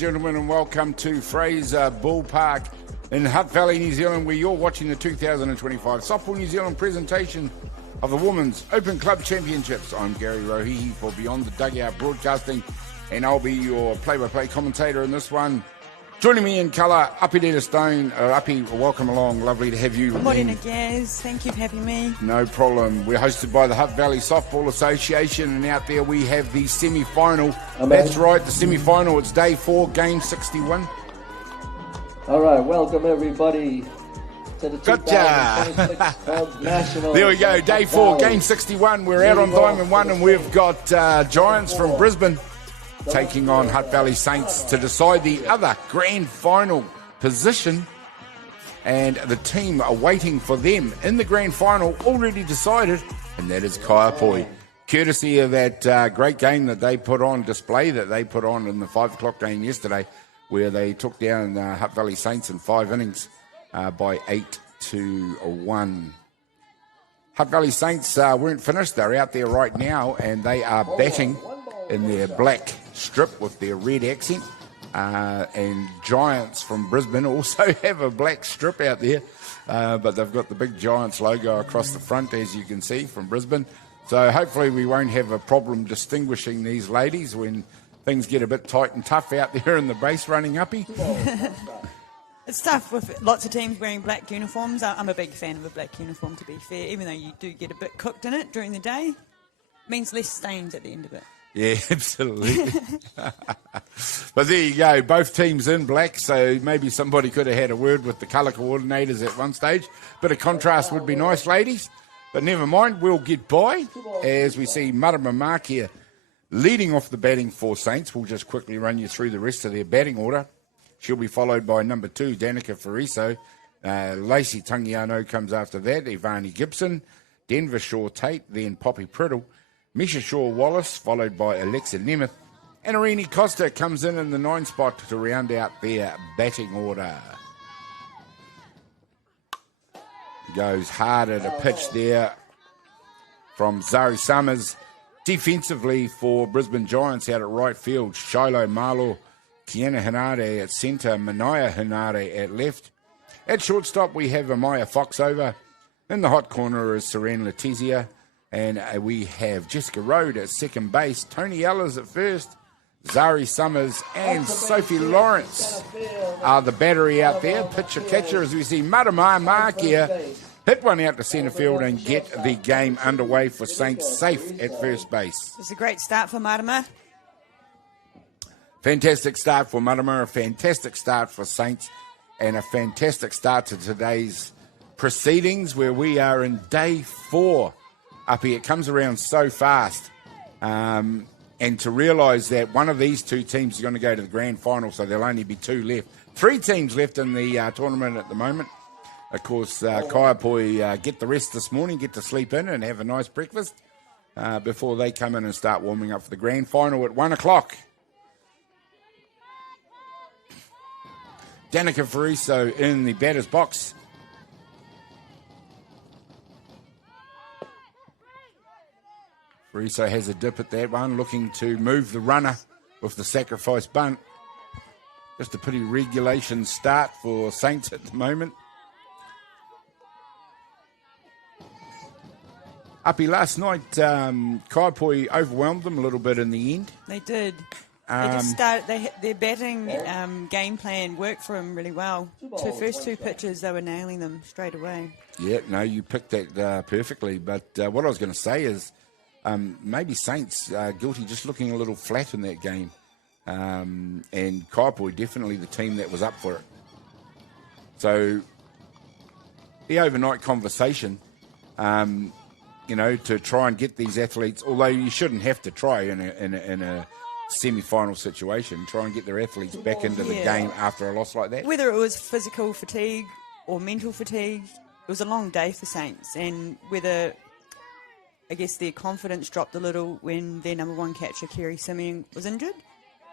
gentlemen, and welcome to Fraser Ballpark in Hutt Valley, New Zealand, where you're watching the 2025 Softball New Zealand presentation of the Women's Open Club Championships. I'm Gary Rohihi for Beyond the Dugout Broadcasting, and I'll be your play-by-play commentator in this one. Joining me in colour, Uppy Dita Stone. Uppy, welcome along. Lovely to have you. Good morning, Gaz. Thank you for having me. No problem. We're hosted by the Hutt Valley Softball Association, and out there we have the semi-final. That's right, the semi-final. It's day 4, game 61. All right, welcome everybody to the Gotcha. 2026 National. There we go, day 4, game 61. We're out on Diamond 1, and we've got Giants from Brisbane taking on Hutt Valley Saints to decide the other grand final position. And the team are waiting for them in the grand final, already decided, and that is Kaiapoi. Courtesy of that great game that they put on display, that they put on in the 5 o'clock game yesterday, where they took down Hutt Valley Saints in 5 innings by 8-1. Hutt Valley Saints weren't finished. They're out there right now, and they are batting in their black strip with their red accent. And Giants from Brisbane also have a black strip out there, but they've got the big Giants logo across the front, as you can see, from Brisbane. So hopefully we won't have a problem distinguishing these ladies when things get a bit tight and tough out there in the base running, Uppy. It's tough with lots of teams wearing black uniforms. I'm a big fan of a black uniform, to be fair, even though you do get a bit cooked in it during the day. It means less stains at the end of it. Yeah, absolutely. But there you go, both teams in black, so maybe somebody could have had a word with the colour coordinators at one stage. Bit of contrast would be nice, ladies, but never mind, we'll get by as we see Marama Markia leading off the batting for Saints. We'll just quickly run you through the rest of their batting order. She'll be followed by number 2, Danica Fariso. Lacey Tangiano comes after that, Ivani Gibson, Denver Shaw Tate, then Poppy Priddle, Misha Shaw-Wallace, followed by Alexa Nemeth, and Irene Costa comes in the 9 spot to round out their batting order. Goes hard at a pitch there from Zari Summers. Defensively for Brisbane Giants out at right field, Shiloh Marlow, Kiana Hinare at centre, Manaya Hinare at left. At shortstop we have Amaya Fox over. In the hot corner is Seren Letizia. And we have Jessica Rode at second base, Tony Ellis at first, Zari Summers and Sophie Lawrence are the battery out there. Pitcher catcher as we see Marama Markia hit one out to centre field and get the game underway for Saints safe at first base. It's a great start for Marama. Fantastic start for Marama, a fantastic start for Saints, and a fantastic start to today's proceedings where we are in day 4. Uppy, it comes around so fast, and to realise that one of these 2 teams is going to go to the grand final, so there'll only be 2 left. 3 teams left in the tournament at the moment. Of course, Kaiapoi get the rest this morning, get to sleep in and have a nice breakfast before they come in and start warming up for the grand final at 1 o'clock. Danica Fariso in the batter's box. Fariso has a dip at that one, looking to move the runner with the sacrifice bunt. Just a pretty regulation start for Saints at the moment. Uppy, last night, Kaiapoi overwhelmed them a little bit in the end. They did. They just started. Their batting game plan worked for them really well. The first 2 pitches, they were nailing them straight away. Yeah, no, you picked that perfectly. But what I was going to say is, maybe Saints guilty just looking a little flat in that game. And Kaiapoi definitely the team that was up for it. So the overnight conversation, to try and get these athletes, although you shouldn't have to try in a semi-final situation, try and get their athletes back into the game after a loss like that. Whether it was physical fatigue or mental fatigue, it was a long day for Saints, and whether I guess their confidence dropped a little when their number 1 catcher, Kerry Simeon, was injured.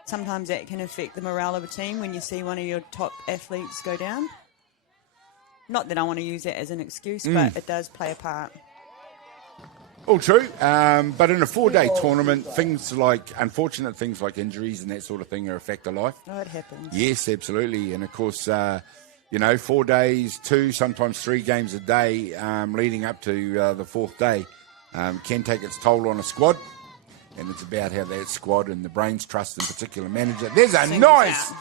Sometimes that can affect the morale of a team when you see one of your top athletes go down. Not that I want to use that as an excuse, but it does play a part. All true, but in a 4-day tournament, unfortunate things like injuries and that sort of thing are a fact of life. Oh, it happens. Yes, absolutely. And of course, 4 days, 2, sometimes 3 games a day leading up to the 4th day can take its toll on a squad. And it's about how that squad and the brains trust in particular manager. There's a nice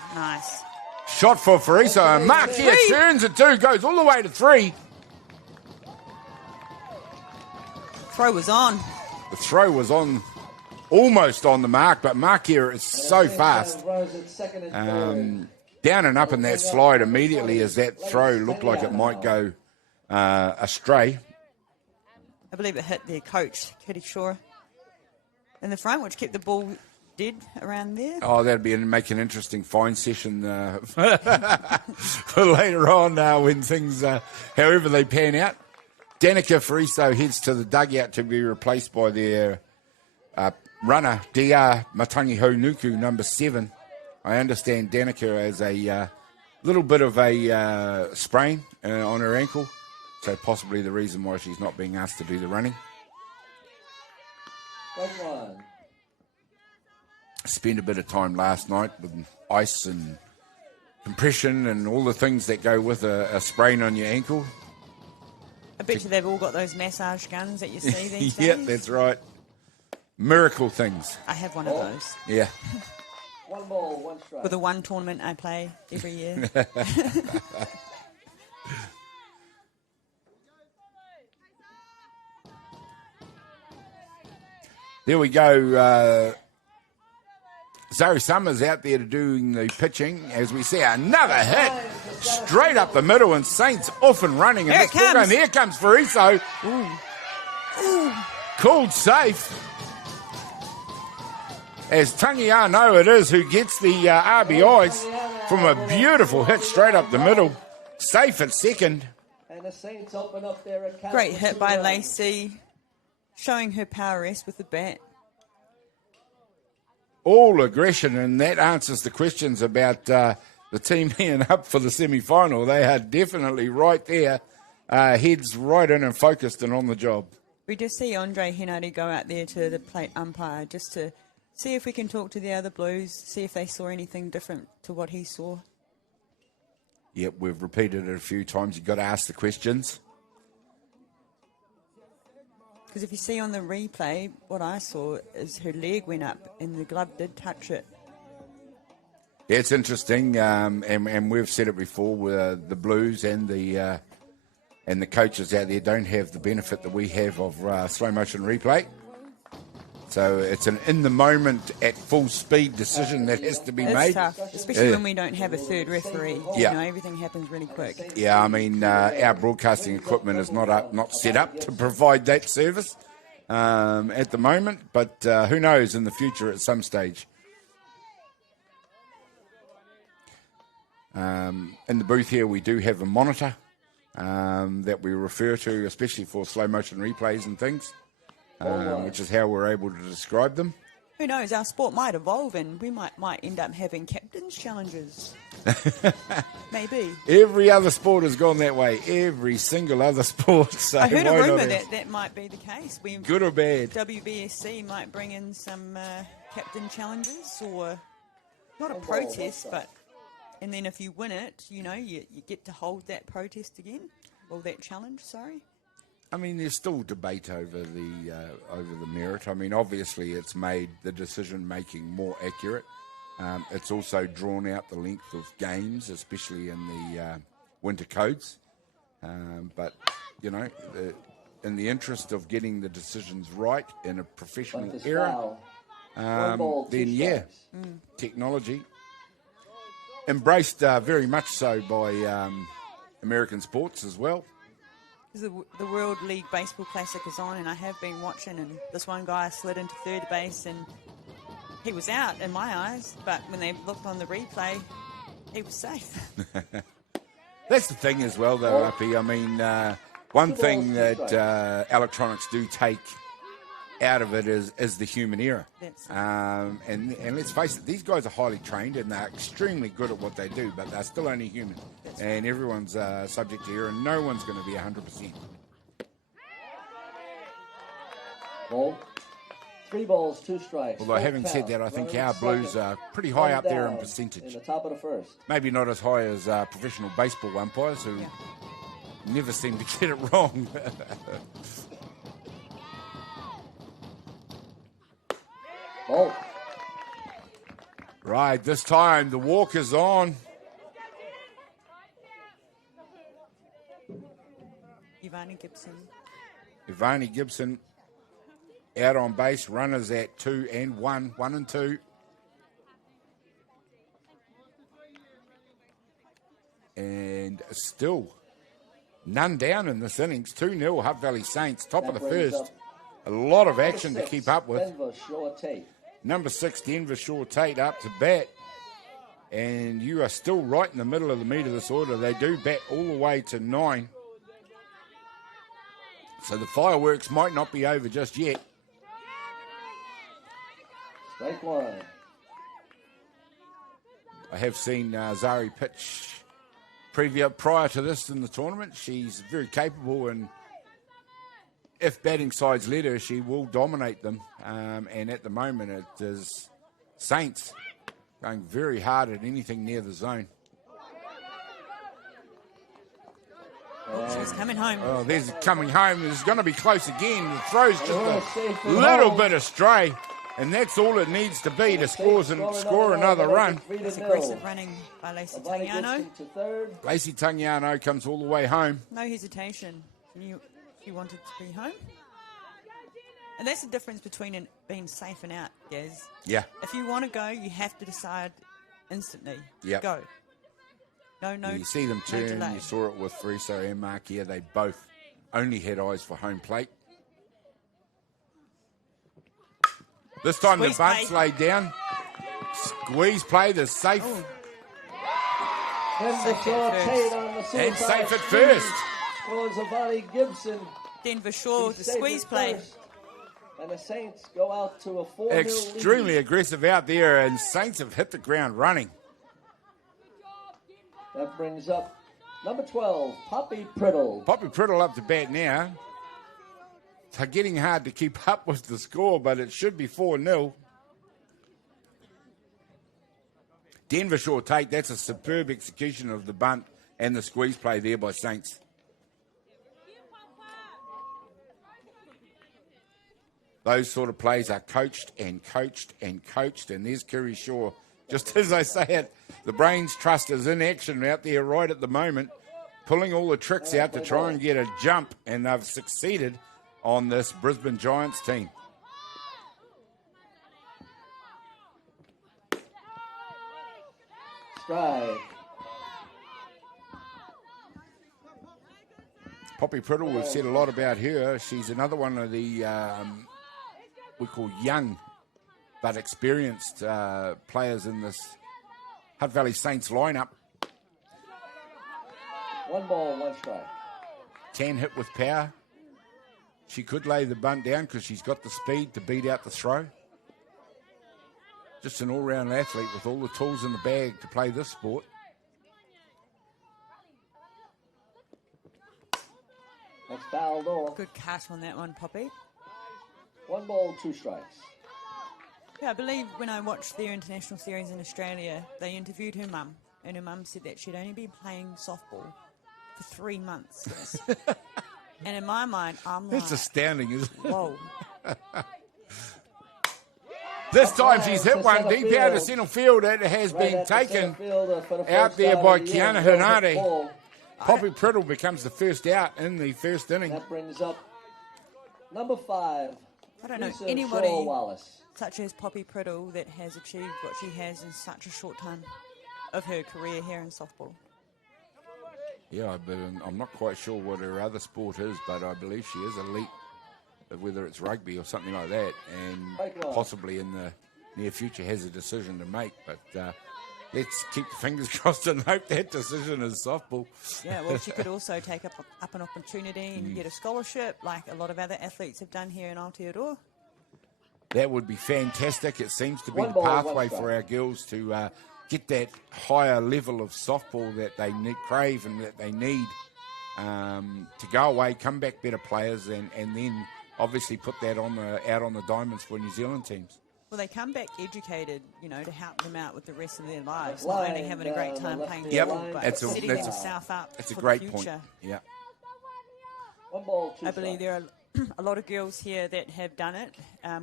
shot for Fraser. And Mark here turns it 2, goes all the way to 3. Throw was on. The throw was on, almost on the mark, but Mark here is so fast. Down and up in that slide immediately as that throw looked like it might go astray. I believe it hit their coach, Kitty Shaw, in the front, which kept the ball dead around there. Oh, that'd make an interesting fine session for later on when things, however they pan out. Danica Friso heads to the dugout to be replaced by their runner, DR Matangiho Nuku, number 7. I understand Danica has a little bit of a sprain on her ankle, so possibly the reason why she's not being asked to do the running. Spent a bit of time last night with ice and compression and all the things that go with a sprain on your ankle. I bet you they've all got those massage guns that you see these days. Yeah, that's right. Miracle things. I have one of those. Yeah. 1 ball, 1 strike. For the one tournament I play every year. There we go. Zoe Summers out there doing the pitching. As we see another hit straight up the middle, and Saints off and running. And here comes Friso. Called safe. As Tangiano it is who gets the RBIs from a beautiful hit straight up the middle. Safe at second. And the Saints open up their account. Great hit by Lacey, showing her power rest with the bat. All aggression, and that answers the questions about the team being up for the semi-final. They are definitely right there, heads right in and focused and on the job. We just see Andre Henare go out there to the plate umpire just to see if we can talk to the other Blues, see if they saw anything different to what he saw. Yep, we've repeated it a few times. You've got to ask the questions. Because if you see on the replay, what I saw is her leg went up and the glove did touch it. Yeah, it's interesting, and we've said it before. The Blues and the coaches out there don't have the benefit that we have of slow motion replay. So it's an in the moment, at full speed decision that has to be made. It's tough, especially when we don't have a third referee. Yeah. You know, everything happens really quick. Yeah, I mean, our broadcasting equipment is not set up to provide that service at the moment, but who knows in the future at some stage. In the booth here, we do have a monitor that we refer to, especially for slow motion replays and things, which is how we're able to describe them. Who knows, our sport might evolve and we might end up having captain's challenges. Maybe. Every other sport has gone that way. Every single other sport. So I heard a rumour that might be the case. Good or bad? WBSC might bring in some captain challenges, or not a protest, but and then if you win it, you know, you get to hold that protest again, or that challenge, sorry. I mean, there's still debate over the merit. I mean, obviously, it's made the decision-making more accurate. It's also drawn out the length of games, especially in the winter codes. But, you know, in the interest of getting the decisions right in a professional era, then, yeah, technology. Embraced very much so by American sports as well. The World League Baseball Classic is on, and I have been watching, and this one guy slid into third base, and he was out in my eyes, but when they looked on the replay, he was safe. That's the thing as well, though, Uppy. I mean, one thing that electronics do take out of it is the human error. And let's face it, these guys are highly trained and they're extremely good at what they do, but they're still only human. And everyone's subject to error, and no one's going to be 100%. Ball. 3 balls, 2 strikes. Although having said that, I think our Blues are pretty high up there in In percentage. the top of the first. Maybe not as high as professional baseball umpires who never seem to get it wrong. Ball. Right, this time the walk is on. Ivani Gibson out on base, runners at 2 and 1, 1 and 2. And still none down in this innings. 2-0 Hutt Valley Saints, top of the first. A lot of action to keep up with. Denver Shore Tate. Number 6, Denver Shore Tate up to bat. And you are still right in the middle of the meat of this order. They do bat all the way to 9. So the fireworks might not be over just yet. Strike 1. I have seen Zari pitch prior to this in the tournament. She's very capable, and if batting sides let her, she will dominate them. And at the moment, it is Saints going very hard at anything near the zone. She's coming home. Oh, there's coming home. It's going to be close again. The throw's just a little bit astray, and that's all it needs to be to score another run. It's aggressive running by Lacey Tagliano. Lacey Tagliano comes all the way home. No hesitation. She wanted to be home. And that's the difference between being safe and out, Gaz. Yeah. If you want to go, you have to decide instantly. Yep. Go. No, you see them turn. You saw it with Fraser and Mark here. They both only had eyes for home plate. This time the bunt's laid down. Squeeze play, the safe. And safe at first. Scores Ivani Gibson. Denver Shore, the squeeze play. And the Saints go out to a 4-0 Extremely lead. aggressive out there, and Saints have hit the ground running. That brings up number 12, Poppy Priddle. Poppy Priddle up to bat now. It's getting hard to keep up with the score, but it should be 4-0. Denver Shore Tate, that's a superb execution of the bunt and the squeeze play there by Saints. Those sort of plays are coached and coached and coached, and there's Kerry Shaw. Just as I say it, the Brains Trust is in action out there right at the moment, pulling all the tricks out to try and get a jump, and they've succeeded on this Brisbane Giants team. Strike. Poppy Priddle, we've said a lot about her. She's another one of the, we call young but experienced players in this Hutt Valley Saints lineup. 1 ball, 1 strike. Can hit with power. She could lay the bunt down because she's got the speed to beat out the throw. Just an all-round athlete with all the tools in the bag to play this sport. That's fouled off. Good cut on that one, Poppy. 1 ball, 2 strikes. Yeah, I believe when I watched their international series in Australia, they interviewed her mum, and her mum said that she'd only been playing softball for 3 months. And in my mind, I'm like... That's astounding, isn't it? Whoa. This time she's hit one deep out of centre field. It has been taken out there by Kiana Hernade. Poppy Priddle becomes the first out in the first inning. That brings up number 5. I don't know Lisa anybody Shaw-Wallace, such as Poppy Priddle that has achieved what she has in such a short time of her career here in softball. Yeah, but I'm not quite sure what her other sport is, but I believe she is elite, whether it's rugby or something like that, and possibly in the near future has a decision to make. But let's keep the fingers crossed and hope that decision is softball. Yeah, well, she could also take up an opportunity and get a scholarship like a lot of other athletes have done here in Aotearoa. That would be fantastic. It seems to be the pathway for our girls to get that higher level of softball that they crave and that they need to go away, come back better players, and then obviously put that out on the diamonds for New Zealand teams. Well, they come back educated, to help them out with the rest of their lives. Not only having a great time playing football, but setting themselves up It's a for great the point. future. Yeah. I believe there are a lot of girls here that have done it,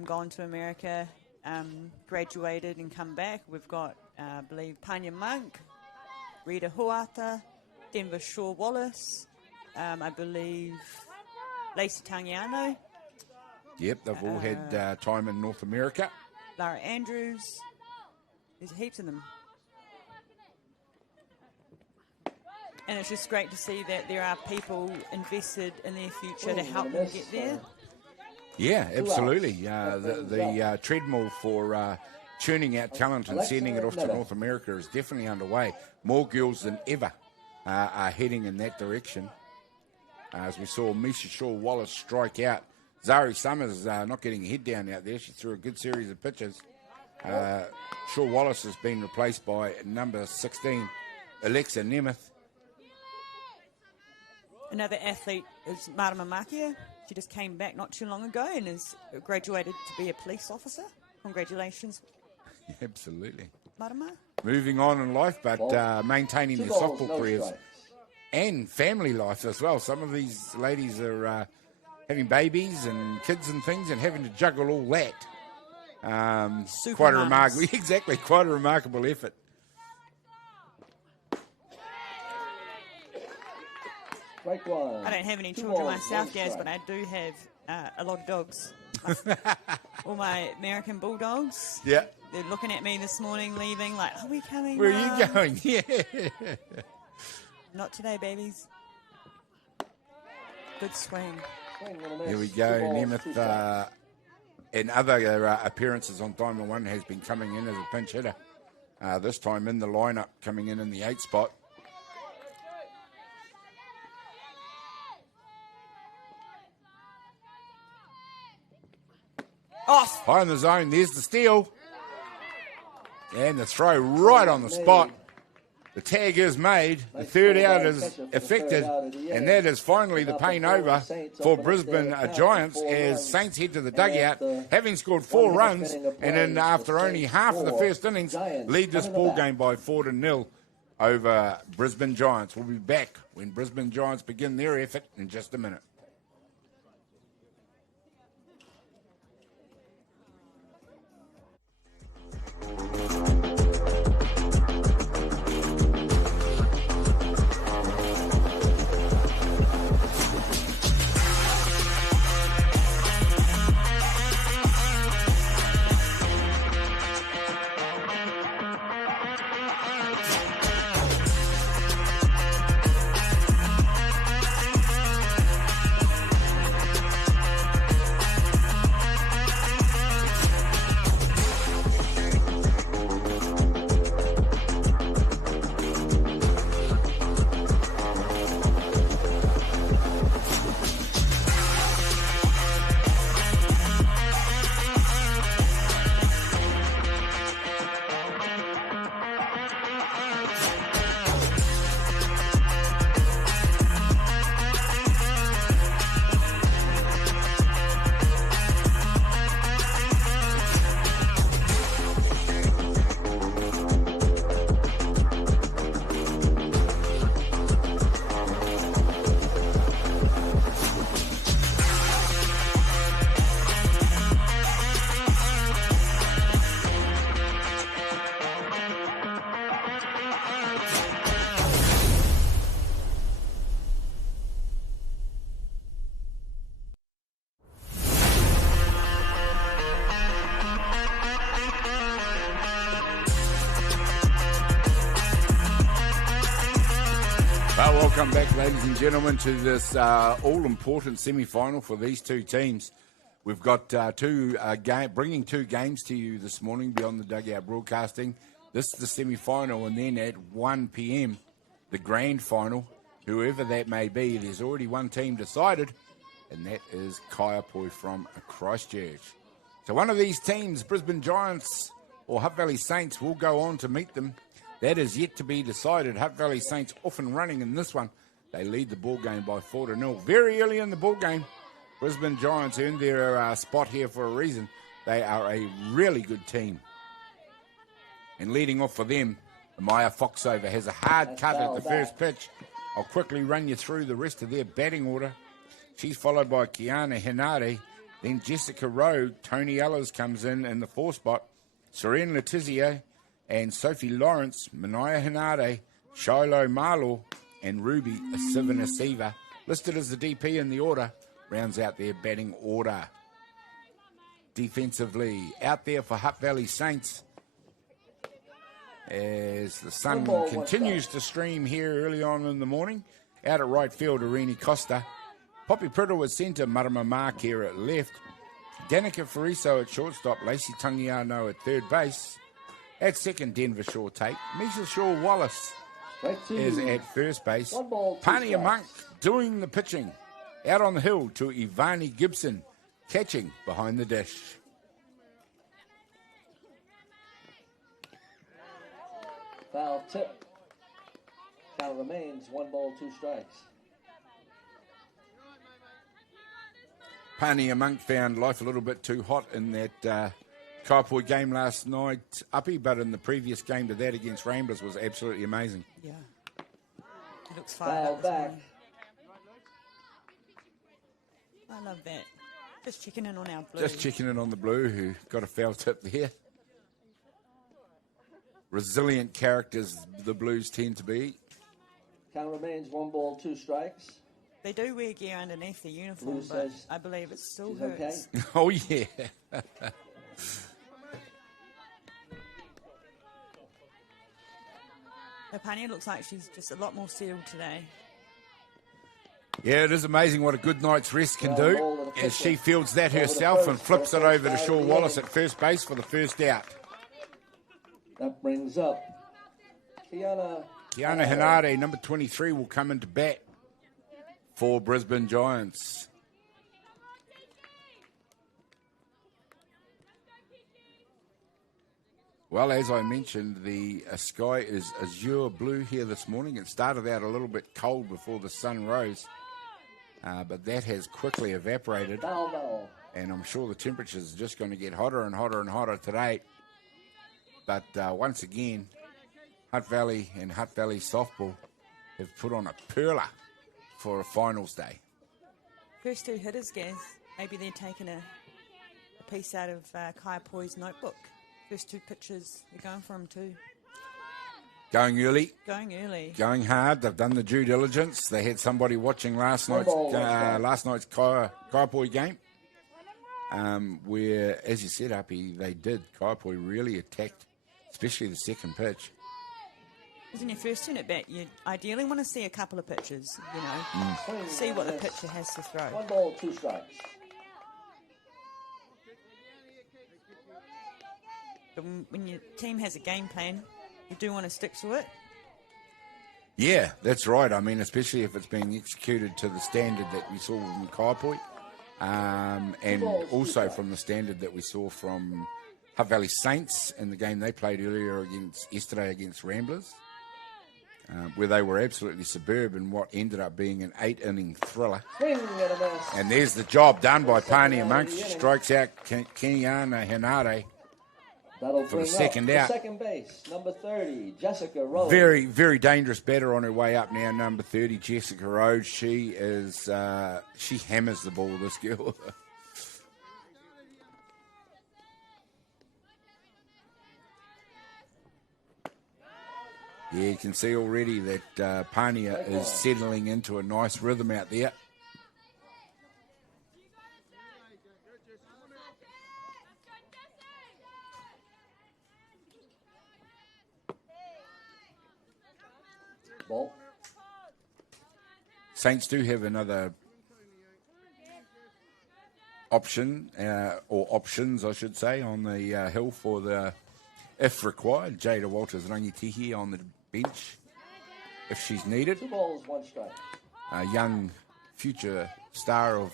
gone to America, graduated and come back. We've got, I believe, Panya Monk, Rita Huata, Denver Shaw Wallace, I believe Lacey Tangiano. Yep, they've all had time in North America. Lara Andrews. There's heaps of them. And it's just great to see that there are people invested in their future to help them get there. Yeah, absolutely. The treadmill for churning out talent and sending it off to North America is definitely underway. More girls than ever are heading in that direction. As we saw Misha Shaw-Wallace strike out. Zari Summers not getting a head down out there. She threw a good series of pitches. Shaw-Wallace has been replaced by number 16, Alexa Nemeth. Another athlete is Marama Makia. She just came back not too long ago and is graduated to be a police officer. Congratulations. Absolutely. Marama. Moving on in life, but maintaining their softball careers and family life as well. Some of these ladies are having babies and kids and things and having to juggle all that. Quite a remarkable, exactly, quite a remarkable effort. I don't have any children myself, Gaz, but I do have a lot of dogs. All my American bulldogs. Yeah. They're looking at me this morning, leaving, like, are we coming? Where are you going? Yeah. Not today, babies. Good swing. Here we go. Nemeth, in other appearances on Diamond 1, has been coming in as a pinch hitter. This time in the lineup, coming in the 8th spot. Off. High in the zone. There's the steal. And the throw right on the spot. The tag is made. The third out is effected. And that is finally the pain over for Brisbane Giants as Saints head to the dugout, having scored 4 runs. And then after only half of the first innings, lead this ball game by 4-0 over Brisbane Giants. We'll be back when Brisbane Giants begin their effort in just a minute. Welcome back, ladies and gentlemen, to this all-important semi-final for these two teams. We've got bringing 2 games to you this morning beyond the dugout broadcasting. This is the semi-final, and then at 1 p.m, the grand final. Whoever that may be, there's already one team decided, and that is Kaiapoi from Christchurch. So one of these teams, Brisbane Giants or Hutt Valley Saints, will go on to meet them. That is yet to be decided. Hutt Valley Saints off and running in this one. They lead the ball game by 4-0. Very early in the ball game, Brisbane Giants earned their spot here for a reason. They are a really good team. And leading off for them, Maya Foxover has a hard cut at the first pitch. I'll quickly run you through the rest of their batting order. She's followed by Kiana Henare, then Jessica Rowe. Tony Ellers comes in the 4 spot. Serene Letizia and Sophie Lawrence, Manaya Henare, Shiloh Marlaw, and Ruby Sivanasiva, listed as the DP in the order, rounds out their batting order. Defensively, out there for Hutt Valley Saints, as the sun continues to stream here early on in the morning. Out at right field, Irene Costa. Poppy Priddle at centre, Marama Mark here at left. Danica Fariso at shortstop, Lacey Tangiano at third base. At second, Denver Shaw Tate. Misha Shaw Wallace is at first base. Pania Monk doing the pitching. Out on the hill to Ivani Gibson, catching behind the dish. Foul tip. Count remains 1 ball, 2 strikes. Pania Monk found life a little bit too hot in that Kaipoi game last night, Uppy, but in the previous game to that against Ramblers was absolutely amazing. Yeah. It looks fired back. I love that. Just checking in on our blue. Just checking in on the blue, who got a foul tip there. Resilient characters the Blues tend to be. Count remains 1 ball, 2 strikes. They do wear gear underneath the uniform, Blue but says I believe it still she's hurts. okay. Oh, yeah. Pania looks like she's just a lot more settled today. Yeah, it is amazing what a good night's rest can do, as she fields that herself and flips it over to Shaw Wallace at first base for the first out. That brings up Kiana Henare, number 23, will come into bat for Brisbane Giants. Well, as I mentioned, the sky is azure blue here this morning. It started out a little bit cold before the sun rose, but that has quickly evaporated. And I'm sure the temperatures are just going to get hotter and hotter and hotter today. But once again, Hutt Valley and Hutt Valley softball have put on a perler for a finals day. First 2 hitters, Gaz, maybe they're taking a piece out of Kaiapoi's notebook. First 2 pitches, they're going for him too. Going early. Going early. Going hard. They've done the due diligence. They had somebody watching last night's Kaiapoi game, where, as you said, Uppy, they did. Kaiapoi really attacked, especially the second pitch. In your first turn at bat, you ideally want to see a couple of pitches, you know, see what the pitcher has to throw. 1 ball, 2 strikes. But when your team has a game plan, you do want to stick to it. Yeah, that's right. I mean, especially if it's being executed to the standard that we saw from Kaiapoi, and also from the standard that we saw from Hutt Valley Saints in the game they played yesterday against Ramblers, where they were absolutely superb in what ended up being an 8-inning thriller. And there's the job done by Pania Monk. She strikes out Kiana Henare for the second out. Second base, number 30, Jessica Rose. Very, very dangerous batter on her way up now, number 30, Jessica Rose. She is, she hammers the ball, this girl. Yeah, you can see already that Pania is settling into a nice rhythm out there. Ball. Saints do have another option, or options, I should say, on the hill for the, if required, Jada Walters-Rangitihi on the bench if she's needed. 2 balls, 1 strike. A young future star of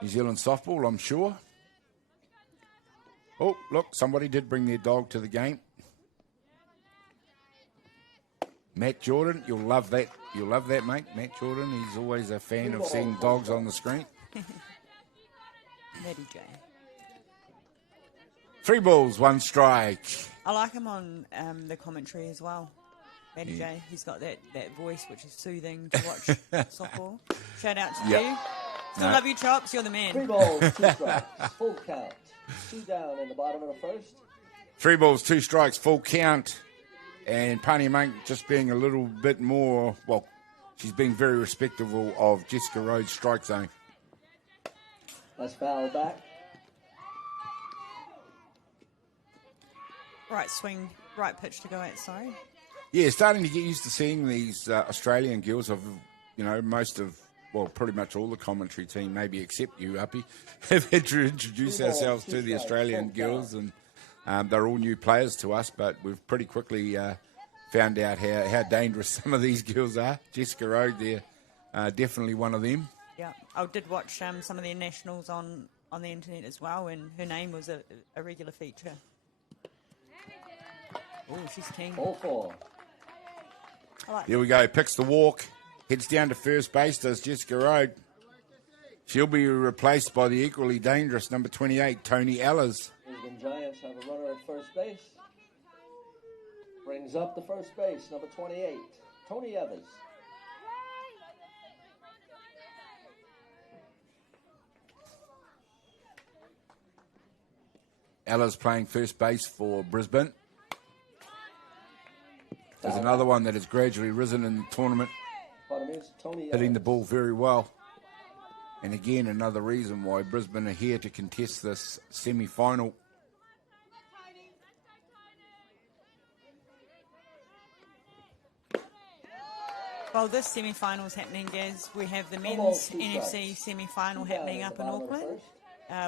New Zealand softball, I'm sure. Oh, look, somebody did bring their dog to the game. Matt Jordan, you'll love that. You'll love that, mate. Matt Jordan, he's always a fan of seeing dogs on the screen. Matty J. 3 balls, 1 strike. I like him on the commentary as well. Matty J. He's got that voice which is soothing to watch softball. Shout out to you. Still love you, Chops. You're the man. 3 balls, 2 strikes. Full count. 2 down in the bottom of the first. 3 balls, 2 strikes, full count. And Pani Monk just being a little bit more, well, she's being very respectful of Jessica Rhodes' strike zone. That's foul back. Right swing, right pitch to go at, sorry. Yeah, starting to get used to seeing these Australian girls of, most of, well, pretty much all the commentary team, maybe except you, Uppy, have had to introduce ourselves to the Australian girls, and they're all new players to us, but we've pretty quickly found out how dangerous some of these girls are. Jessica Rhodes there, definitely one of them. Yeah, I did watch some of their nationals on the internet as well, and her name was a regular feature. Oh, she's keen. Ball 4. Here we go, picks the walk, heads down to first base, does Jessica Rhodes. She'll be replaced by the equally dangerous number 28, Tony Ellers. Brisbane Giants have a runner at first base. Brings up the first base, number 28, Tony Evans. Ellers playing first base for Brisbane. There's another one that has gradually risen in the tournament, hitting the ball very well. And again, another reason why Brisbane are here to contest this semi-final. Well, this semi-final is happening, Gaz. We have the men's NFC semi-final happening up in Auckland,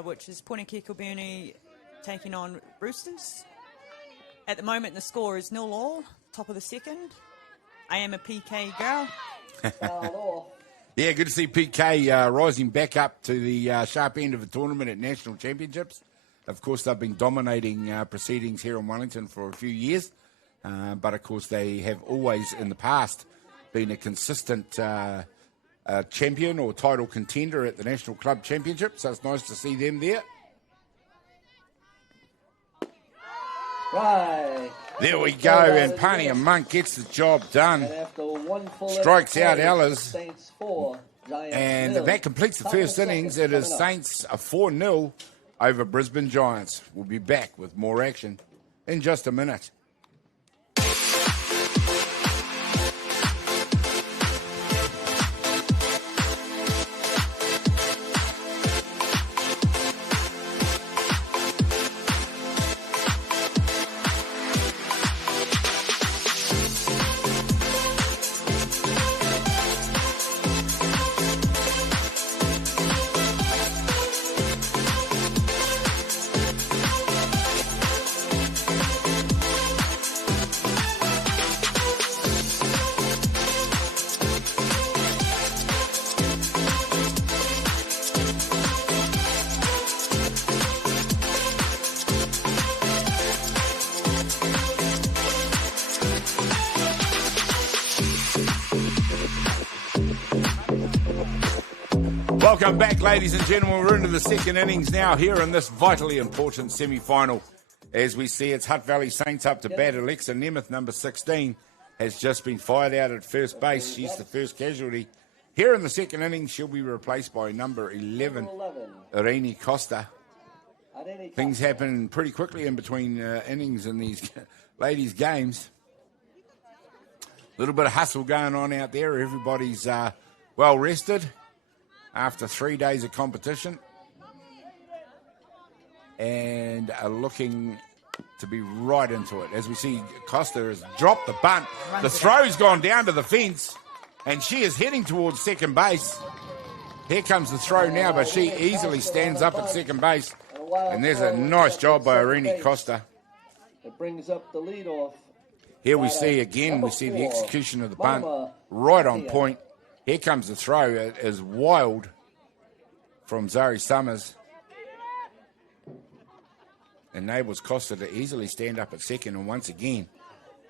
which is Poinaki Kilburnie taking on Roosters. At the moment, the score is 0-0, top of the second. I am a PK girl. Yeah, good to see PK rising back up to the sharp end of the tournament at national championships. Of course, they've been dominating proceedings here in Wellington for a few years. But, of course, they have always in the past been a consistent champion or title contender at the National Club Championship. So it's nice to see them there. Right. There we go, and Pani and Monk gets the job done. Strikes out Ellers. And that completes the first innings. It is Saints a 4-0 over Brisbane Giants. We'll be back with more action in just a minute. Welcome back, ladies and gentlemen. We're into the second innings now here in this vitally important semi-final. As we see, it's Hutt Valley Saints up to bat. Alexa Nemeth, number 16, has just been fired out at first base. She's the first casualty. Here in the second innings, she'll be replaced by number 11, Irene Costa. Things happen pretty quickly in between innings in these ladies' games. A little bit of hustle going on out there. Everybody's well rested after 3 days of competition and are looking to be right into it. As we see, Costa has dropped the bunt. The throw's gone down to the fence, and she is heading towards second base. Here comes the throw now, but she easily stands up at second base. And there's a nice job by Irene Costa. It brings up the leadoff. Here we see again, we see the execution of the bunt right on point. Here comes the throw. It is wild from Zari Summers. Enables Costa to easily stand up at second, and once again,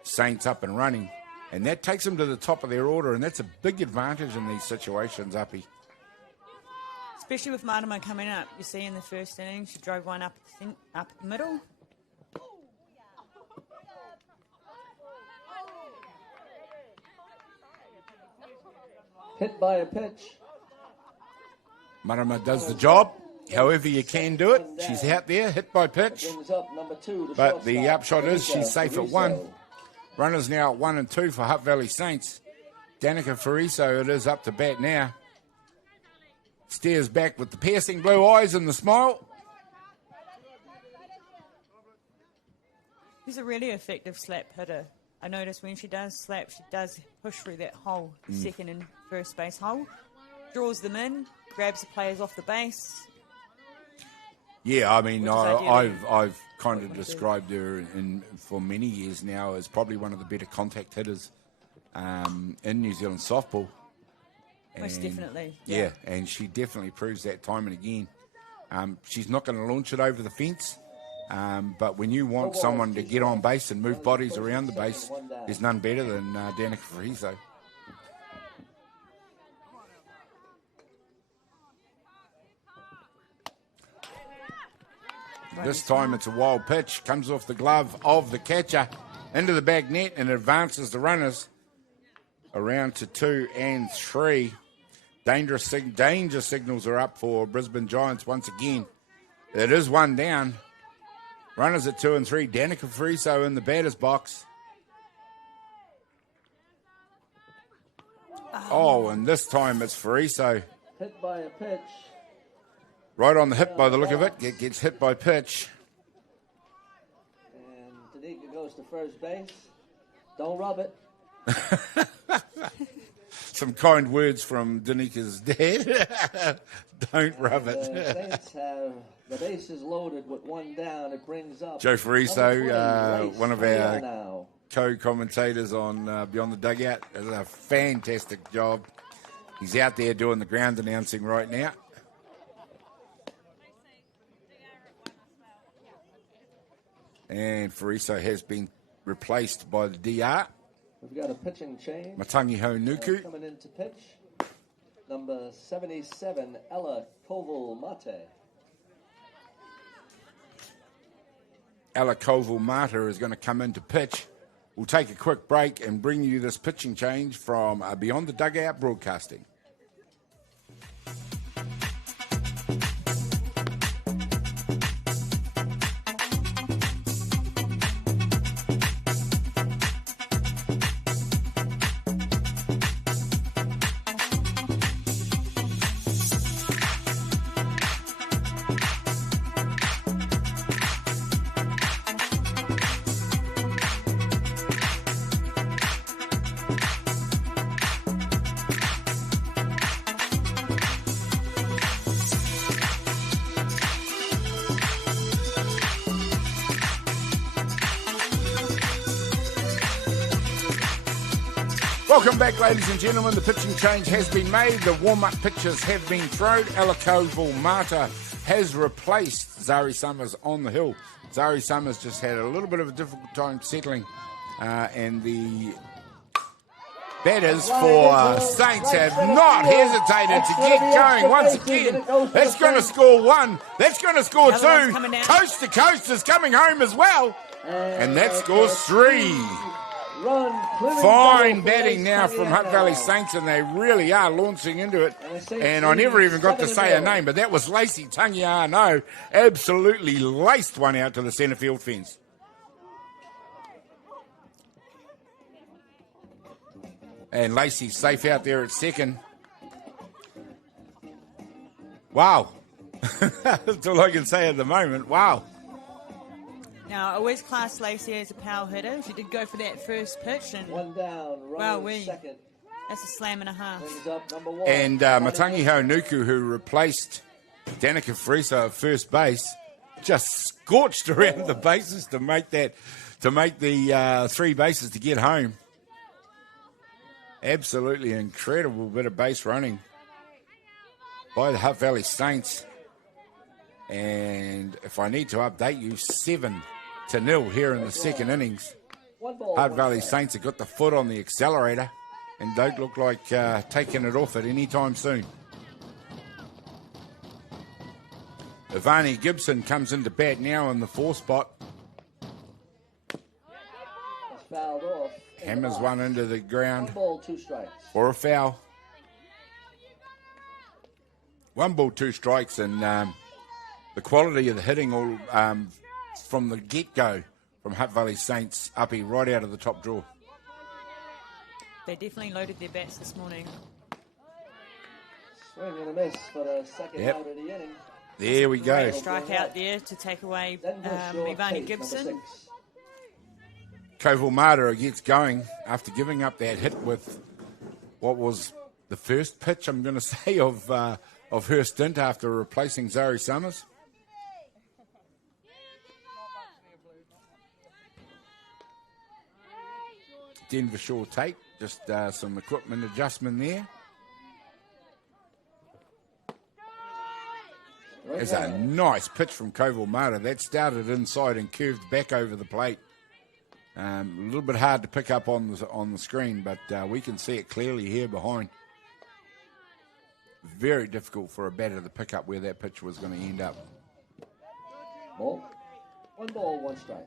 Saints up and running. And that takes them to the top of their order, and that's a big advantage in these situations, Uppy. especially with Marama coming up. You see in the first inning, she drove one up the middle. Hit by a pitch. Marama does the job. However you can do it. She's out there, hit by pitch. Brings up number 2. But the upshot is Fraser, she's safe at 1. Runners now at 1 and 2 for Hutt Valley Saints. Danica Fariso, it is up to bat now. Stares back with the piercing blue eyes and the smile. She's a really effective slap hitter. I notice when she does slap, she does push through that hole, second and first base hole. Draws them in, grabs the players off the base. Yeah, I mean, ideally I've kind of described her for many years now as probably one of the better contact hitters in New Zealand softball. Most definitely. Yeah, and she definitely proves that time and again. She's not going to launch it over the fence, but when you want someone to get on base and move bodies around the base, there's none better than Danica Fariso. This time it's a wild pitch, comes off the glove of the catcher into the back net and advances the runners around to 2 and 3. Danger signals are up for Brisbane Giants once again. It is 1 down. Runners at 2 and 3. Danica Fariso in the batter's box. Oh, and this time it's Fariso. Hit by a pitch. Right on the hip by the look of it. Gets hit by pitch. And Danica goes to first base. Don't rub it. Some kind words from Danica's dad. Don't rub it. The Saints have the bases loaded with 1 down. It brings up Joe Fariso, one of our now. co-commentators on Beyond the Dugout, does a fantastic job. He's out there doing the ground announcing right now. And Fariso has been replaced by the DR. We've got a pitching change. Matangi Honuku. Coming in to pitch. Number 77, Ella Koval-Mate. Ella Koval-Mate is going to come in to pitch. We'll take a quick break and bring you this pitching change from Beyond the Dugout Broadcasting. Welcome back, ladies and gentlemen. The pitching change has been made. The warm-up pitches have been thrown. Ella Koval-Mate has replaced Zari Summers on the hill. Zari Summers just had a little bit of a difficult time settling, and the batters for Saints have not hesitated to get going once again. That's going to score 1. That's going to score 2. Coast to Coast is coming home as well, and that scores 3. Fine batting now from Hutt Valley Saints, and they really are launching into it. And I never even got to say her name, but that was Lacey Tangiano. Absolutely laced one out to the centre field fence. And Lacey's safe out there at second. Wow. That's all I can say at the moment. Wow. Now, I always class Lacey as a power hitter. She did go for that first pitch, and 1 down. Second. That's a slam and a half. And Matangi Honuku, who replaced Danica Fariso at first base, just scorched around the bases to make the 3 bases to get home. Absolutely incredible bit of base running by the Hutt Valley Saints. And if I need to update you, 7-0 here in the second innings. Hutt Valley Saints have got the foot on the accelerator and don't look like taking it off at any time soon. Ivani Gibson comes into bat now in the 4 spot. It's fouled off. Hammers one into the ground 1 ball, 2 strikes. for a foul. 1 ball, 2 strikes, and the quality of the hitting all from the get-go from Hutt Valley Saints, uppy right out of the top drawer. They definitely loaded their bats this morning. Swing and a miss for the second out of the inning. There we go. Strike out there to take away Ivani Gibson. Koval Mata gets going after giving up that hit with what was the first pitch, I'm going to say, of her stint after replacing Zoe Summers. Denver Shore take, just some equipment adjustment there. There's a nice pitch from Koval Mata. That started inside and curved back over the plate. A little bit hard to pick up on the screen, but we can see it clearly here behind. Very difficult for a batter to pick up where that pitch was going to end up. Ball. 1 ball, 1 strike.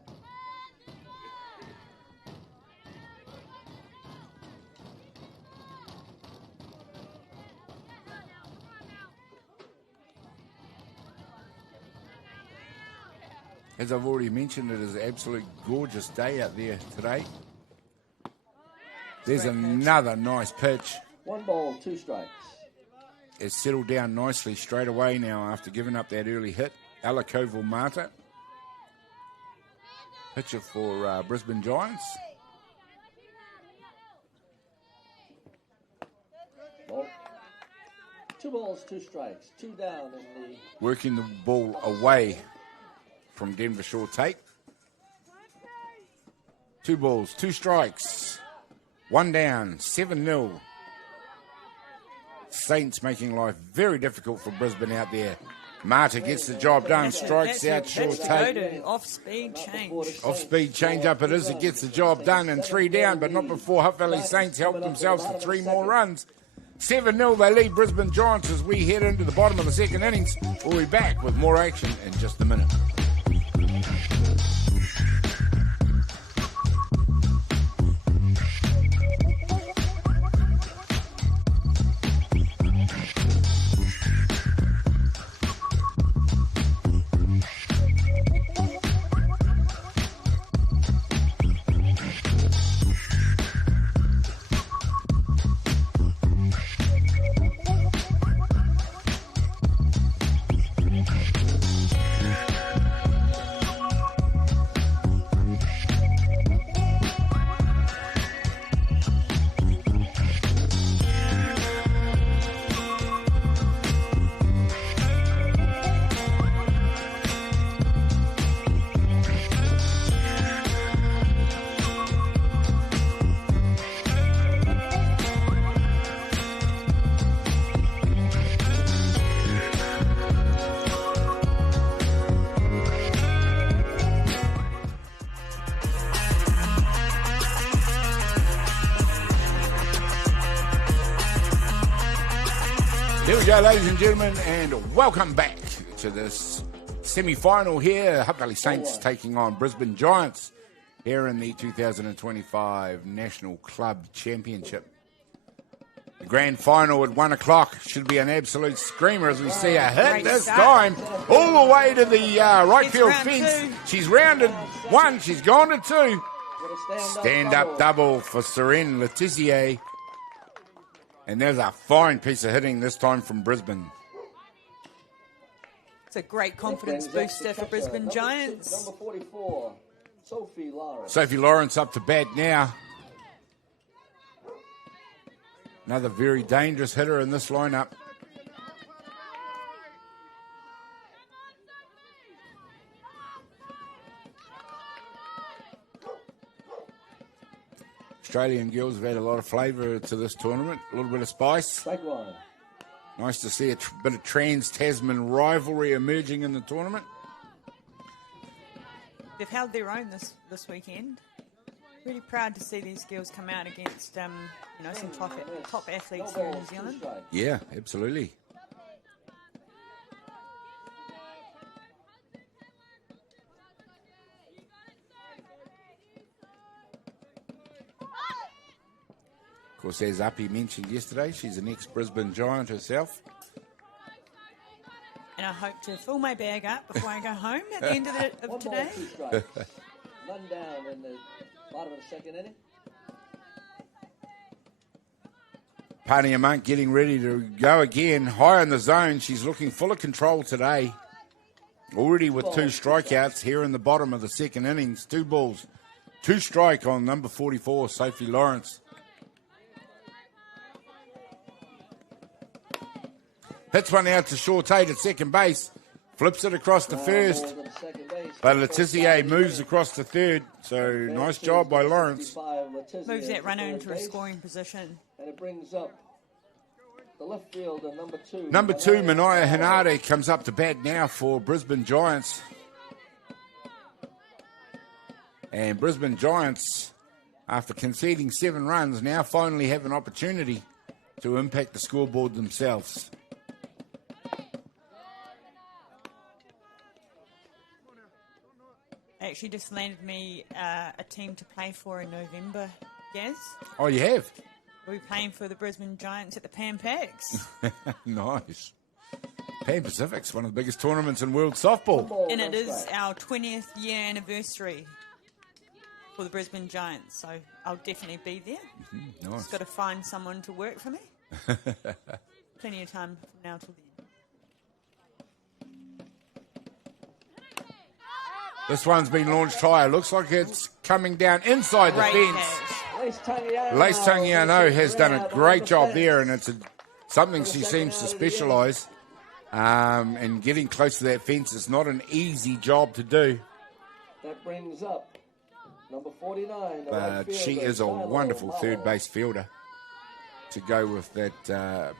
As I've already mentioned, it is an absolute gorgeous day out there today. There's another nice pitch. 1 ball, 2 strikes. It's settled down nicely straight away now after giving up that early hit. Ella Koval Mata. Pitcher for Brisbane Giants. Ball. 2 balls, 2 strikes. 2 down in the... Working the ball away from Denver Shore take. 2 balls, 2 strikes. 1 down, 7-0. Saints making life very difficult for Brisbane out there. Mata gets the job done, strikes out, short take. Off-speed change. Off-speed change up it is, it gets the job done, and 3 down, but not before Hutt Valley Saints help themselves to 3 more runs. 7-0, they lead Brisbane Giants as we head into the bottom of the second innings. We'll be back with more action in just a minute. Here we go, ladies and gentlemen, and welcome back to this semi-final here. Hutt Valley Saints taking on Brisbane Giants here in the 2025 National Club Championship. The grand final at 1 o'clock should be an absolute screamer as we see a hit this time all the way to the right field fence. She's rounded 1, she's gone to 2. Stand-up double for Seren Letizier. And there's a fine piece of hitting this time from Brisbane. It's a great confidence booster for Brisbane Giants. Number 44, Sophie Lawrence. Sophie Lawrence up to bat now. Another very dangerous hitter in this lineup. Australian girls have had a lot of flavour to this tournament, a little bit of spice. Strike 1. Nice to see a bit of trans-Tasman rivalry emerging in the tournament. They've held their own this weekend. Really proud to see these girls come out against some top athletes here in New Zealand. Yeah, absolutely. course, as Uppy mentioned yesterday, she's an ex-Brisbane Giant herself. And I hope to fill my bag up before I go home at the end of today. 2 strikes. None down in the bottom of the second inning. Pania Monk getting ready to go again. High in the zone. She's looking full of control today. Already with 2 strikeouts here in the bottom of the second innings. 2 balls. 2 strike on number 44, Sophie Lawrence. Hits one out to Shortate at second base. Flips it across to first. But Letitia moves across to third. So nice job by Lawrence. Moves that runner into a scoring position. And it brings up the left fielder, number 2. Number 2, Manaya Hinade, comes up to bat now for Brisbane Giants. And Brisbane Giants, after conceding 7 runs, now finally have an opportunity to impact the scoreboard themselves. Actually just landed me a team to play for in November, Gaz. Oh, you have? We'll be playing for the Brisbane Giants at the Pan Pacs. Nice. Pan Pacific's one of the biggest tournaments in world softball. And it is our 20th year anniversary for the Brisbane Giants, so I'll definitely be there. Mm-hmm, nice. Just got to find someone to work for me. Plenty of time from now till then. This one's been launched higher. Looks like it's coming down inside the fence. Lace Tangiano has done a great job there, and it's something she seems to specialise in getting close to that fence. It's not an easy job to do. That brings up number 49. But she is a wonderful third base fielder to go with that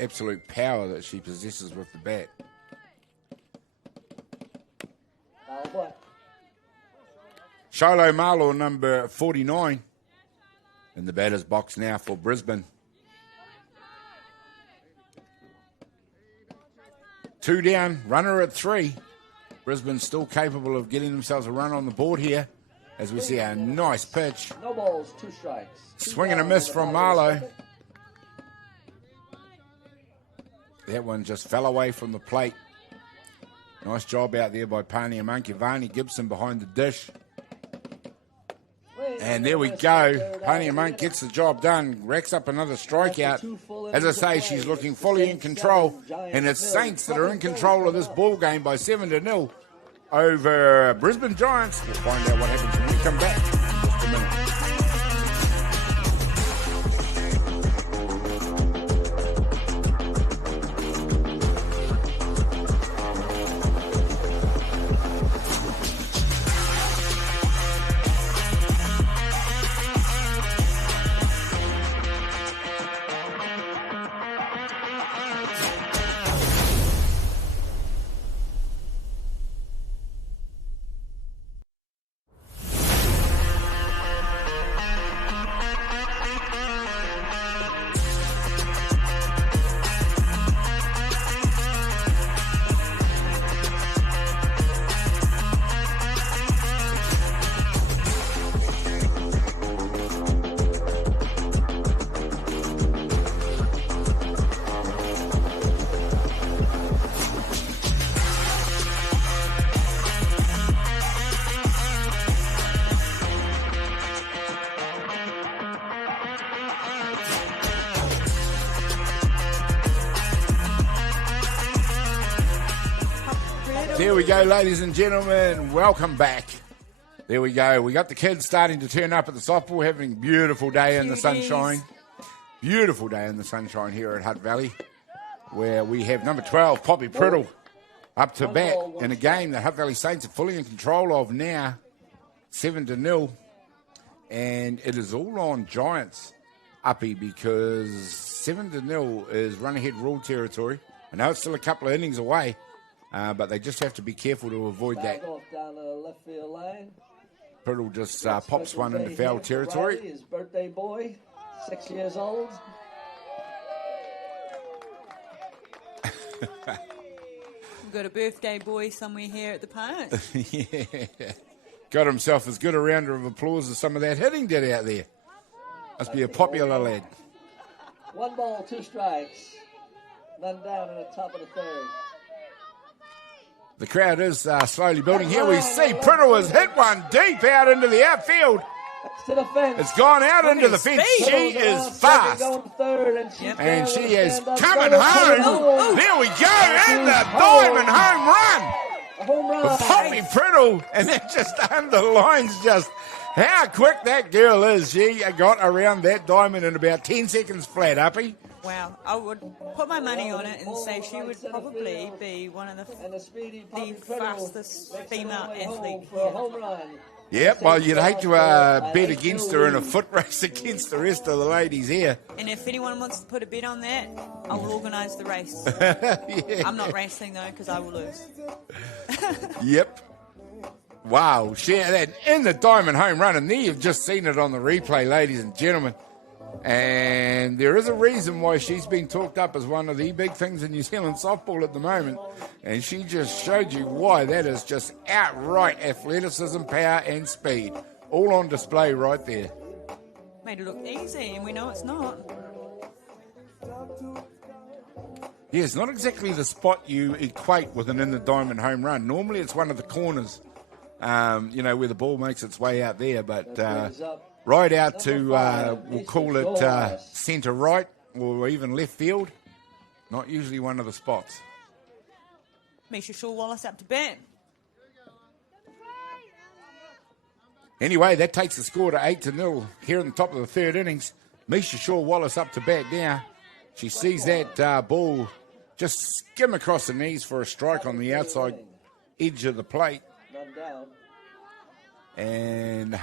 absolute power that she possesses with the bat. Sholo Marlaw, number 49, in the batter's box now for Brisbane. 2 down, runner at 3. Brisbane still capable of getting themselves a run on the board here, as we see a nice pitch. No balls, 2 strikes. Swing and a miss from Marlowe. That one just fell away from the plate. Nice job out there by Pania Monk. Ivani Gibson behind the dish. And there we go. Pania Monk gets the job done, racks up another strikeout. As I say, she's looking fully in control. And it's Saints that are in control of this ball game by 7-0 over Brisbane Giants. We'll find out what happens when we come back in just a minute. There we go, ladies and gentlemen. Welcome back. There we go. We got the kids starting to turn up at the softball, having a beautiful day in the sunshine. Beautiful day in the sunshine here at Hutt Valley, where we have number 12, Poppy Priddle, up to bat in a game that Hutt Valley Saints are fully in control of now, 7-0. And it is all on Giants, Uppy, because 7-0 is run-ahead rule territory. I know it's still a couple of innings away, but they just have to be careful to avoid that. Down the left field line. Priddle just pops one into foul territory. His birthday boy, 6 years old. We've got a birthday boy somewhere here at the park. Yeah. Got himself as good a rounder of applause as some of that hitting did out there. Must be a popular lad. 1 ball, 2 strikes. None down in the top of the third. The crowd is slowly building. Here we see Priddle has hit one deep out into the outfield. To the fence. It's gone out into the fence. She is fast. And she is coming home. There we go. And the diamond home run. A home run. Poppy Priddle. And that just underlines just how quick that girl is. She got around that diamond in about 10 seconds flat, Uppy. Wow, I would put my money on it and say she would probably be one of the fastest female athletes here. Yep, well, you'd hate to bet against her in a foot race against the rest of the ladies here. And if anyone wants to put a bet on that, I will organise the race. Yeah. I'm not racing, though, because I will lose. Yep. Wow, that in the diamond home run, and there you've just seen it on the replay, ladies and gentlemen. And there is a reason why she's been talked up as one of the big things in New Zealand softball at the moment. And she just showed you why. That is just outright athleticism, power, and speed. All on display right there. Made it look easy, and we know it's not. Yeah, it's not exactly the spot you equate with an in the diamond home run. Normally it's one of the corners, where the ball makes its way out there. But right out to, we'll call it centre right or even left field, not usually one of the spots. Misha Shaw-Wallace up to bat. Anyway, that takes the score to 8-0 here in the top of the third innings. Misha Shaw-Wallace up to bat now. She sees that ball just skim across the knees for a strike on the outside edge of the plate. And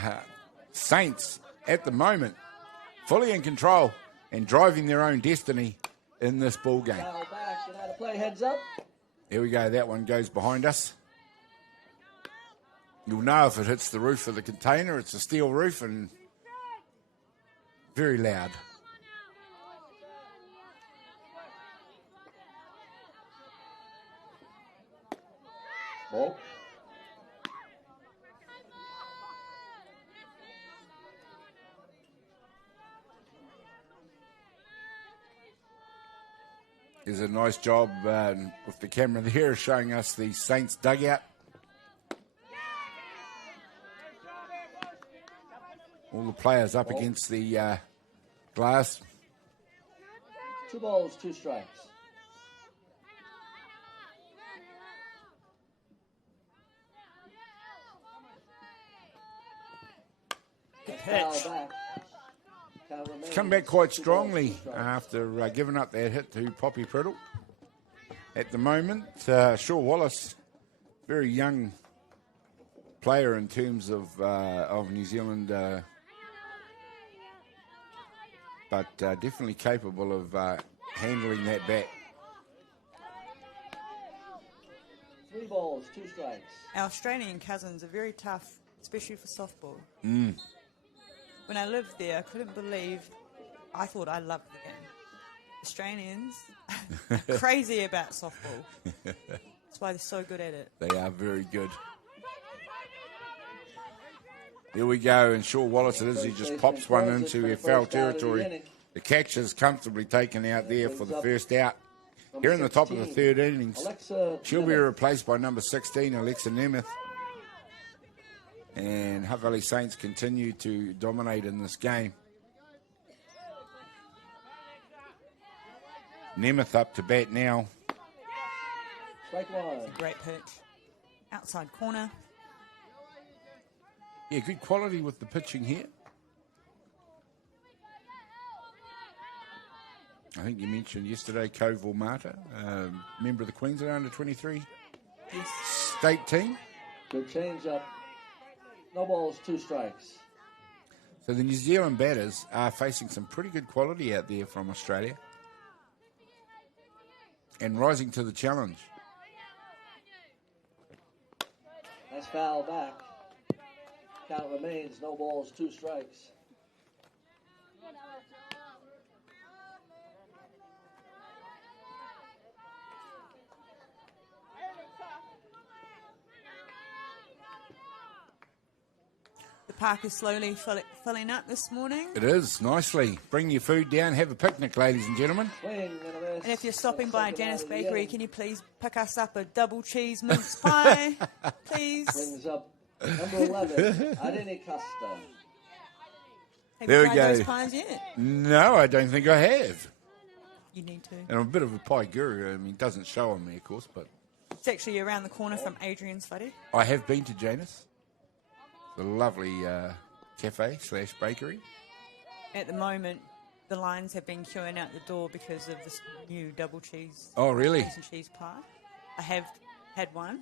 Saints, at the moment, fully in control and driving their own destiny in this ball game. Heads up. Here we go. That one goes behind us. You'll know if it hits the roof of the container. It's a steel roof and very loud. Ball. There's a nice job with the camera there showing us the Saints dugout. All the players up against the glass. 2 balls, 2 strikes. Come back quite strongly after giving up that hit to Poppy Priddle. At the moment, Shaw-Wallace, very young player in terms of New Zealand, but definitely capable of handling that bat. 3 balls, 2 strikes. Our Australian cousins are very tough, especially for softball. When I lived there, I couldn't believe, I thought I loved the game. Australians are crazy about softball. That's why they're so good at it. They are very good. Here we go, and Shaw-Wallace it is. He just pops one into foul territory. The catch is comfortably taken out there for the first out. Here in the top of the third innings, she'll be replaced by number 16, Alexa Nemeth. And Hutt Valley Saints continue to dominate in this game. Nemeth up to bat now. Strike one. Great pitch. Outside corner. Yeah, good quality with the pitching here. I think you mentioned yesterday Koval Mata, member of the Queensland under-23 state team. Good change up. No balls, 2 strikes. So the New Zealand batters are facing some pretty good quality out there from Australia and rising to the challenge. That's foul back. Count remains, no balls, 2 strikes. The park is slowly filling up this morning. It is, nicely. Bring your food down, have a picnic, ladies and gentlemen. Swing and a miss. And if you're stopping by Second Janice out of the Bakery, inning. can you please pick us up a double cheese mince pie, please? Brings up number 11, Irene Costa. Have There you we tried go. those pies yet? No, I don't think I have. You need to. And I'm a bit of a pie guru. I mean, it doesn't show on me, of course, but It's actually around the corner from Adrian's Whare. I have been to Janice. The lovely cafe / bakery. At the moment, the lines have been queuing out the door because of this new double cheese. Oh, really? Cheese and cheese pie. I have had one.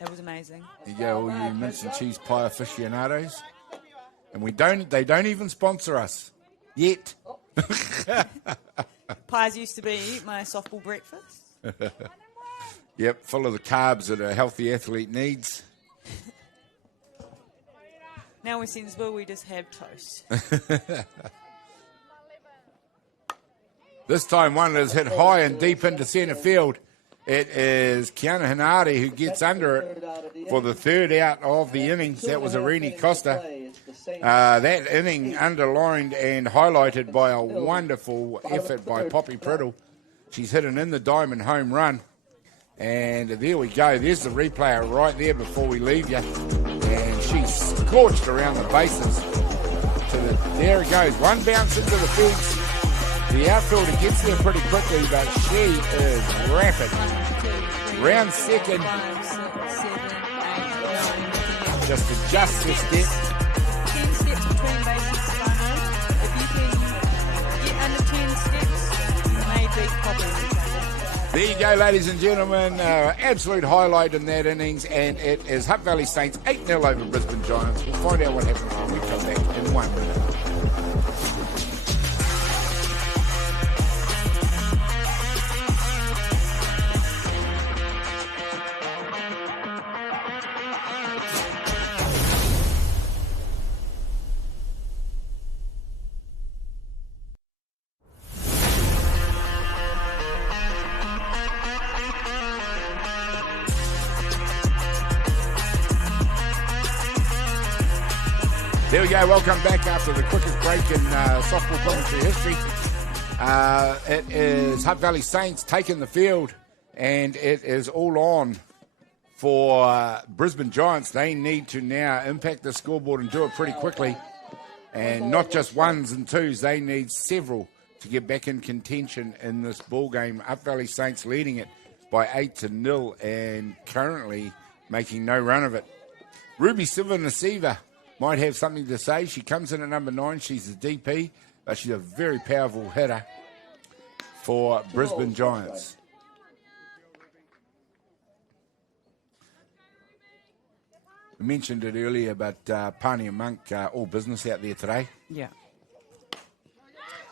It was amazing. You go, all you mince and cheese pie aficionados. And they don't even sponsor us. Yet. Pies used to be my softball breakfast. Yep, full of the carbs that a healthy athlete needs. Now we're sensible, we just have toast. This time one is hit high and deep into centre field. It is Kiana Hinari who gets under it for the third out of the innings. That was Irene Costa. That inning underlined and highlighted by a wonderful effort by Poppy Priddle. She's hit an in the diamond home run. And there we go. There's the replay right there before we leave you. And she's scorched around the bases. There it goes. One bounce into the fence. The outfielder gets there pretty quickly, but she is rapid. Round second. 5, 6, 7, 8, 9, 10. Just adjust your step. 10 steps between bases, Simon. If you can get under 10 steps, you may beat Poppy. There you go, ladies and gentlemen. Absolute highlight in that innings, and it is Hutt Valley Saints 8-0 over Brisbane Giants. We'll find out what happens when we come back in 1 minute. There we go. Welcome back after the quickest break in softball commentary history. It is Hutt Valley Saints taking the field, and it is all on for Brisbane Giants. They need to now impact the scoreboard and do it pretty quickly, and not just ones and twos. They need several to get back in contention in this ball game. Hutt Valley Saints leading it by 8-0 and currently making no run of it. Ruby Silva-Nasiva might have something to say. She comes in at number 9. She's a DP, but she's a very powerful hitter for Brisbane Giants. We mentioned it earlier, but Pani and Monk, all business out there today. Yeah.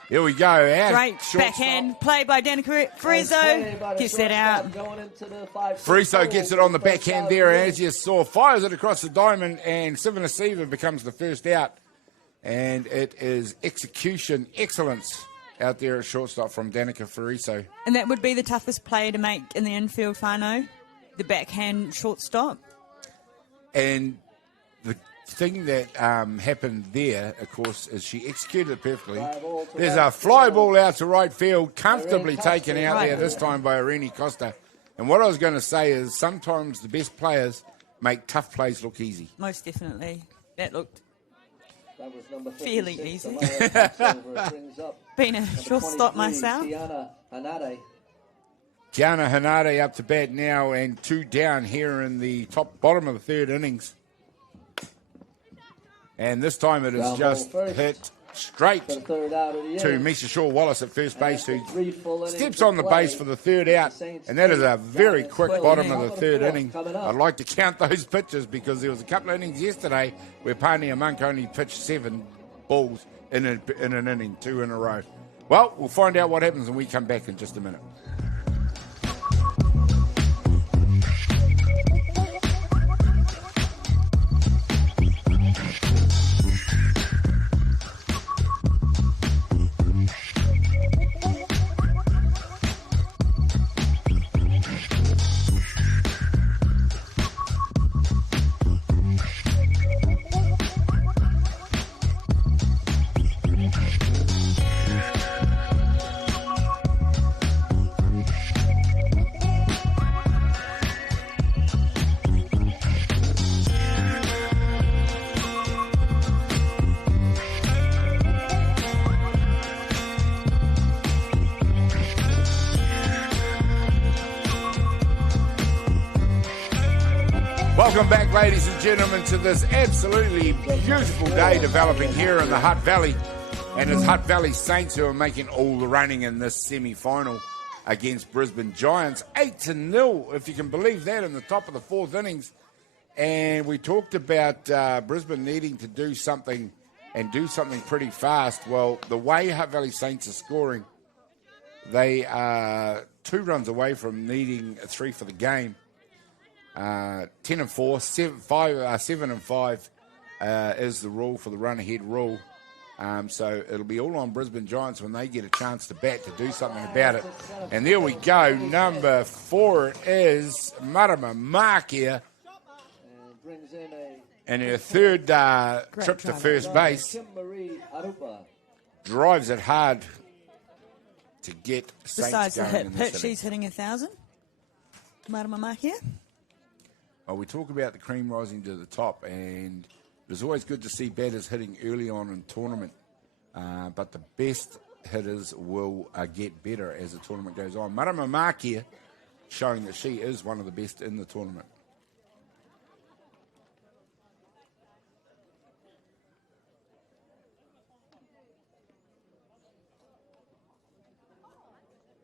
Here we go. Our Great backhand play by Danica Fraser. Gets that out. Friso gets it on the backhand there, as you saw. Fires it across the diamond, and Silva-Nasiva becomes the first out. And it is execution excellence out there at shortstop from Danica Friso. And that would be the toughest play to make in the infield, Whānau. The backhand shortstop. And the thing that happened there, of course, is she executed it perfectly. There's a fly ball out to right field, comfortably taken out there this time by Irene Costa. And what I was going to say is sometimes the best players make tough plays look easy. Most definitely. That looked That was number fairly 56, easy. Silver brings up been a number shortstop 23, myself. Tiana Hanade. Kiana Hinari up to bat now, and 2 down here in the bottom of the third innings. And this time it is Ground just ball first. hit straight For the third out of the to inning. Misha Shaw-Wallace at first base, who After 3 full innings steps of on the play, base for the third out. And that is a very quick bottom of the third inning. I'd like to count those pitches because there was a couple of innings yesterday where Pani Monk only pitched 7 balls in an inning, 2 in a row. Well, we'll find out what happens when we come back in just a minute. Welcome back, ladies and gentlemen, to this absolutely beautiful day developing here in the Hutt Valley. And it's Hutt Valley Saints who are making all the running in this semi-final against Brisbane Giants. 8-0, if you can believe that, in the top of the fourth innings. And we talked about Brisbane needing to do something and do something pretty fast. Well, the way Hutt Valley Saints are scoring, they are 2 runs away from needing a 3 for the game. 10-4, 7-5 is the rule for the run-ahead rule. So it'll be all on Brisbane Giants when they get a chance to bat to do something about it. And there we go. Number 4 is Marama Makia. And her third trip to first base. Drives it hard to get Saints Besides the going hit in this pitch, she's hitting 1,000. Marama Makia. Oh, we talk about the cream rising to the top, and it's always good to see batters hitting early on in tournament. But the best hitters will get better as the tournament goes on. Marama Makia showing that she is one of the best in the tournament.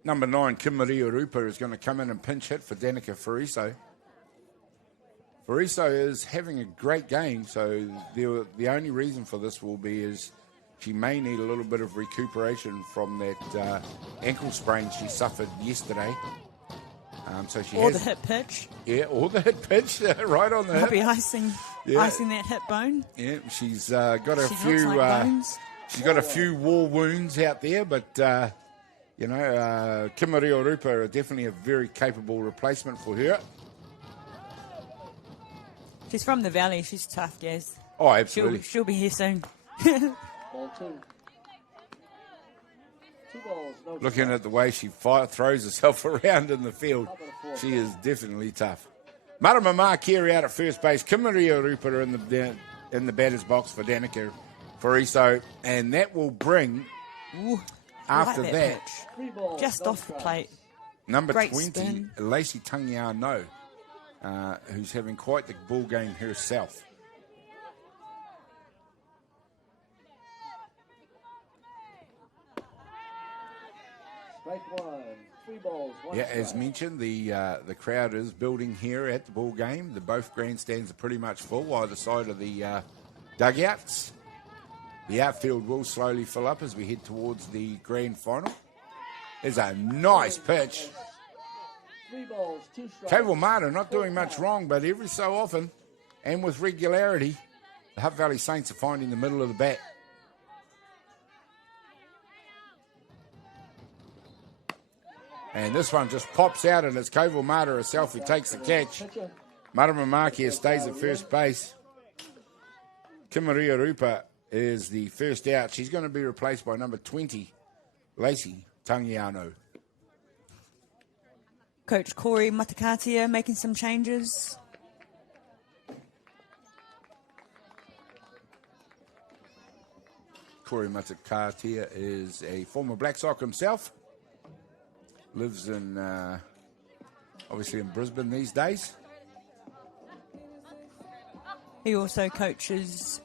Number 9, Kim Maria Rupa, is going to come in and pinch hit for Danica Fariso. Fariso is having a great game, so the only reason for this will be is she may need a little bit of recuperation from that ankle sprain she suffered yesterday. So she Or has, the hit pitch. Yeah, or the hit pitch, right on the I'll hip. be icing that hip bone. Yeah, she's got a She few. looks like bones. She's got a few war wounds out there, but Kim Maria Rupa are definitely a very capable replacement for her. She's from the valley. She's tough, Gaz. Oh, absolutely. She'll be here soon. Ball 2. 2 balls, no Looking strikes. at the way she throws herself around in the field, she is definitely tough. Marama Makia out at first base. Kim Maria Rupa in the batter's box for Danica Fariso, and that will bring, after Like that, pitch. 3 balls, Just no off the strikes. plate. number Great 20, spin. Lacey Tangiano, who's having quite the ball game herself. Strike 1. 3 balls, 1 Yeah, strike. as mentioned, the crowd is building here at the ball game. Both grandstands are pretty much full either side of the dugouts. The outfield will slowly fill up as we head towards the grand final. There's a nice pitch. 3 balls, 2 strikes. Caval Marta not doing much wrong, but every so often and with regularity, the Hutt Valley Saints are finding the middle of the bat. And this one just pops out, and it's Caval Marta herself who takes the catch. Pitcher. Marama Makia stays at first base. Kim Maria Rupa is the first out. She's going to be replaced by number 20, Lacey Tangiano. Coach Corey Matakatia making some changes. Corey Matakatia is a former Black Sox himself. Lives in, obviously in Brisbane these days. He also coaches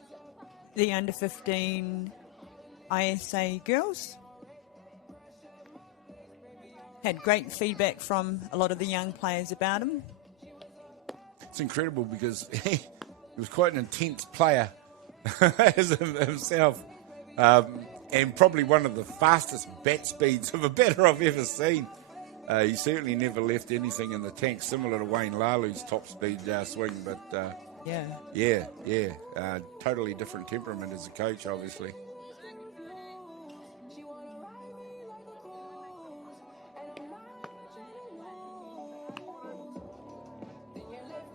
the under-15 ISA girls. Had great feedback from a lot of the young players about him. It's incredible because he was quite an intense player as himself. And probably one of the fastest bat speeds of a batter I've ever seen. He certainly never left anything in the tank, similar to Wayne Lalu's top speed swing. But totally different temperament as a coach, obviously.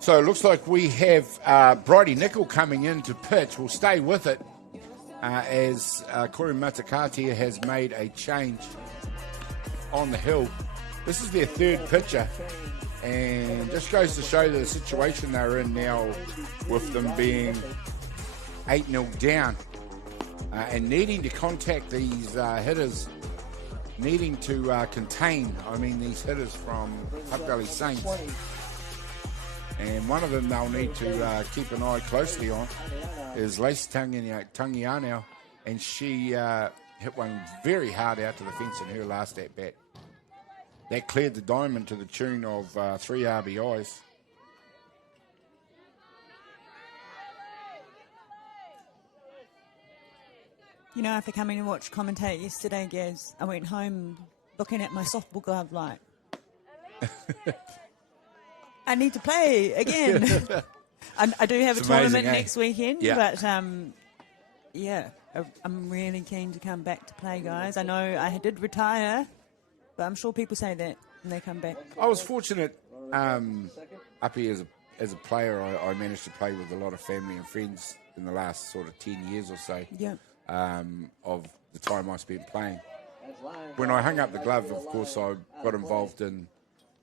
So it looks like we have Bridie Nickel coming in to pitch. We'll stay with it as Corey Matakatia has made a change on the hill. This is their third pitcher, and just goes to show the situation they're in now with them being 8-0 down and needing to contact these hitters, needing to contain, these hitters from Hutt Valley Saints. And one of them they'll need to keep an eye closely on is Lace Tangianau, and she hit one very hard out to the fence in her last at-bat. That cleared the diamond to the tune of 3 RBIs. You know, after coming and watch commentate yesterday, Gaz, I went home looking at my softball glove like, I need to play again. I do have It's a tournament amazing, eh? next weekend, Yeah. but I'm really keen to come back to play, guys. I know I did retire, but I'm sure people say that when they come back. I was fortunate up here as a player. I managed to play with a lot of family and friends in the last sort of 10 years or so. Yeah. Of the time I spent playing. When I hung up the glove, of course, I got involved in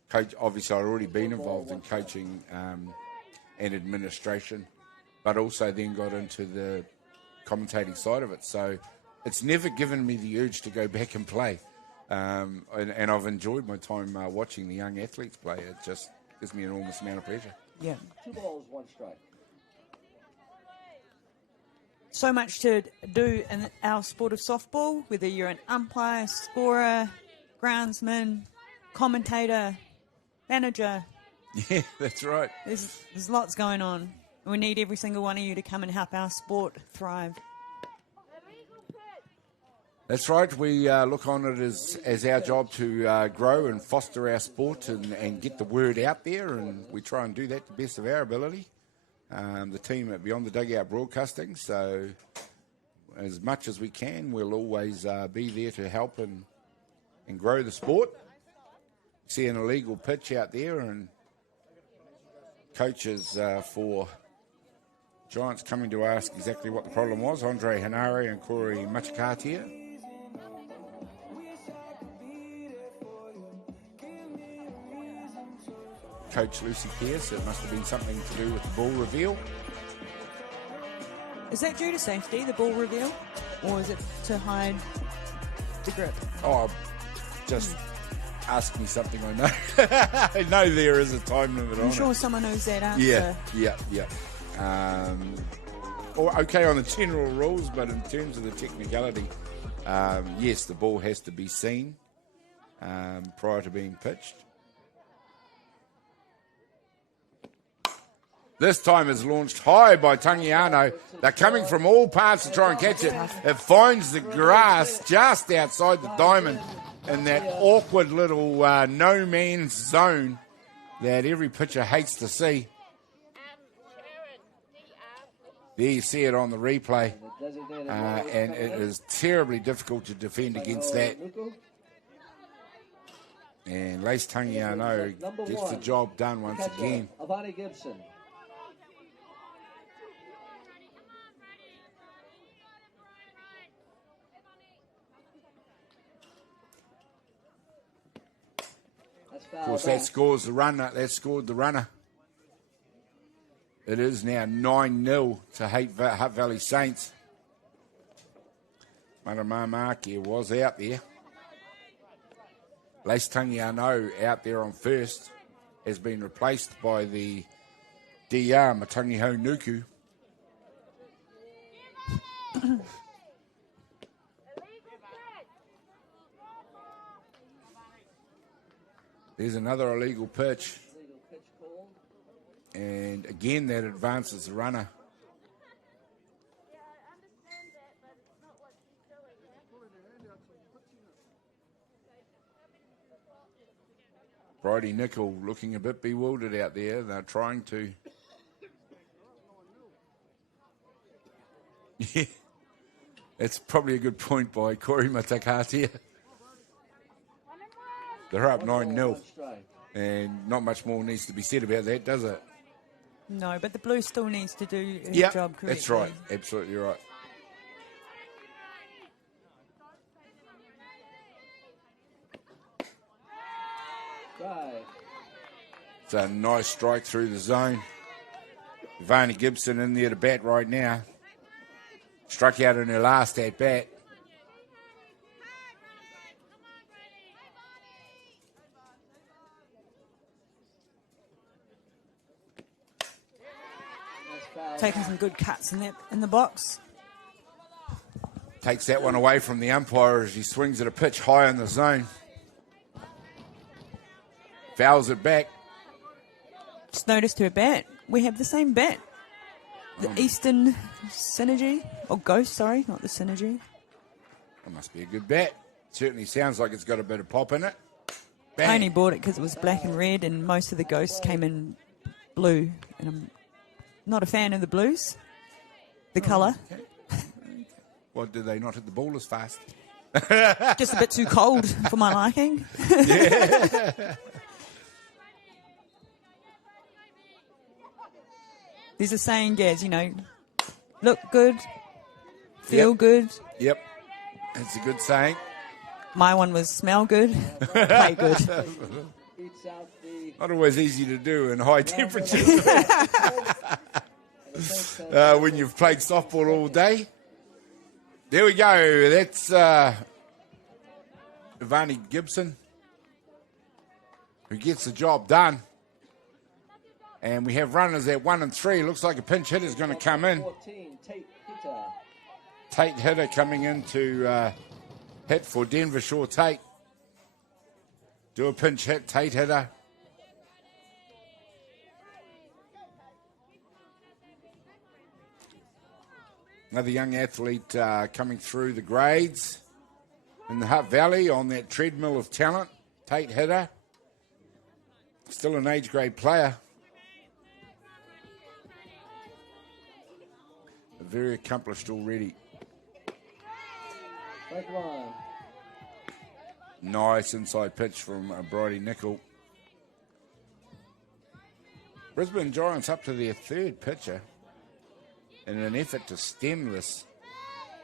coach. Obviously, I'd already been involved in coaching and administration, but also then got into the commentating side of it. So it's never given me the urge to go back and play. And I've enjoyed my time watching the young athletes play. It just gives me an enormous amount of pleasure. Yeah. 2 balls, 1 strike. So much to do in our sport of softball, whether you're an umpire, scorer, groundsman, commentator, manager. Yeah, that's right. There's lots going on. We need every single one of you to come and help our sport thrive. That's right. We look on it as our job to grow and foster our sport and get the word out there, and we try and do that to the best of our ability. The team at Beyond the Dugout Broadcasting, so as much as we can, we'll always be there to help and grow the sport. See an illegal pitch out there, and coaches for Giants coming to ask exactly what the problem was. Andre Hanare and Corey Machikatia. Coach Lucy Pierce, it must have been something to do with the ball reveal. Is that due to safety, the ball reveal? Or is it to hide the grip? Oh, just ask me something I know. I know there is a time limit on I'm sure it. someone knows that answer. Yeah. Or okay on the general rules, but in terms of the technicality, yes, the ball has to be seen prior to being pitched. This time is launched high by Tangiano. They're coming from all parts to try and catch it. It finds the grass just outside the diamond in that awkward little no man's zone that every pitcher hates to see. There you see it on the replay. And it is terribly difficult to defend against that. And Lace Tangiano gets the job done once again. Avani Gibson. Of course, that scores the runner. That scored the runner. It is now 9-0 to Hutt Valley Saints. Maramamaki was out there. Lace Tangiano out there on first has been replaced by the DR Matangiho Nuku. There's another illegal pitch. And again, that advances the runner. Bridie Nickel looking a bit bewildered out there. They're trying to... Yeah, that's probably a good point by Corey Matakatia. They're up 9-0. And not much more needs to be said about that, does it? No, but the blue still needs to do his Yeah, job correctly. that's right. Absolutely right. It's a nice strike through the zone. Ivani Gibson in there to bat right now. Struck out in her last at bat. Taking some good cuts in the box. Takes that one away from the umpire as he swings at a pitch high in the zone. Fouls it back. Just noticed her bat. We have the same bat. The Eastern Synergy. Or Ghost, sorry, not the Synergy. It must be a good bat. Certainly sounds like it's got a bit of pop in it. Bang. I only bought it because it was black and red, and most of the Ghosts came in blue. And I'm not a fan of the blues. The colour. Okay. Well, do they not hit the ball as fast? Just a bit too cold for my liking. There's a saying, Gaz, look good, feel good. Yep. That's a good saying. My one was smell good, play good. Not always easy to do in high temperatures. When you've played softball all day. There we go. That's Ivani Gibson, who gets the job done. And we have runners at 1 and 3. Looks like a pinch hitter is going to come in. Tate Hitter coming in to hit for Denver Shore Tate. Do a pinch hit, Tate Hitter. Another young athlete coming through the grades in the Hutt Valley on that treadmill of talent. Tate Hitter. Still an age grade player. Very accomplished already. Nice inside pitch from Bridie Nickel. Brisbane Giants up to their third pitcher in an effort to stem this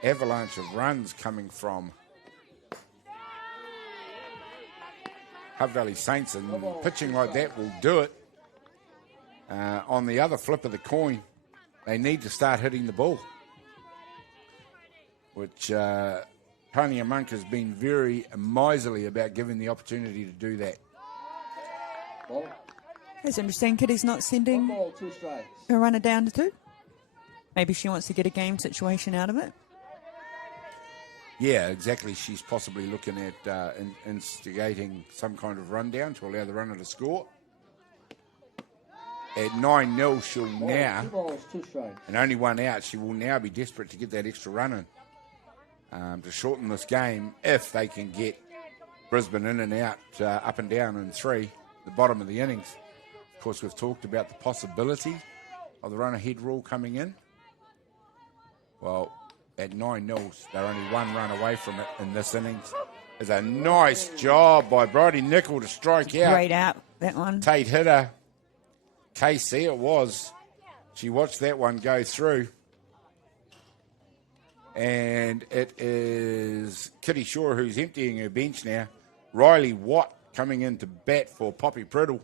avalanche of runs coming from Hutt Valley Saints, and pitching like that will do it. On the other flip of the coin, they need to start hitting the ball, which Tony Monk has been very miserly about giving the opportunity to do that. That's interesting. Kitty's not sending a runner down to 2. Maybe she wants to get a game situation out of it. Yeah, exactly. She's possibly looking at instigating some kind of rundown to allow the runner to score. At 9-0, she'll now, and only one out, she will now be desperate to get that extra run in to shorten this game if they can get Brisbane in and out, up and down in 3, the bottom of the innings. Of course, we've talked about the possibility of the run-ahead rule coming in. Well, at 9-0, they're only 1 run away from it in this innings. It's a nice job by Bridie Nickel to strike out. Great out, that one. Tate Hitter. KC it was. She watched that one go through. And it is Kitty Shaw who's emptying her bench now. Riley Watt coming in to bat for Poppy Priddle.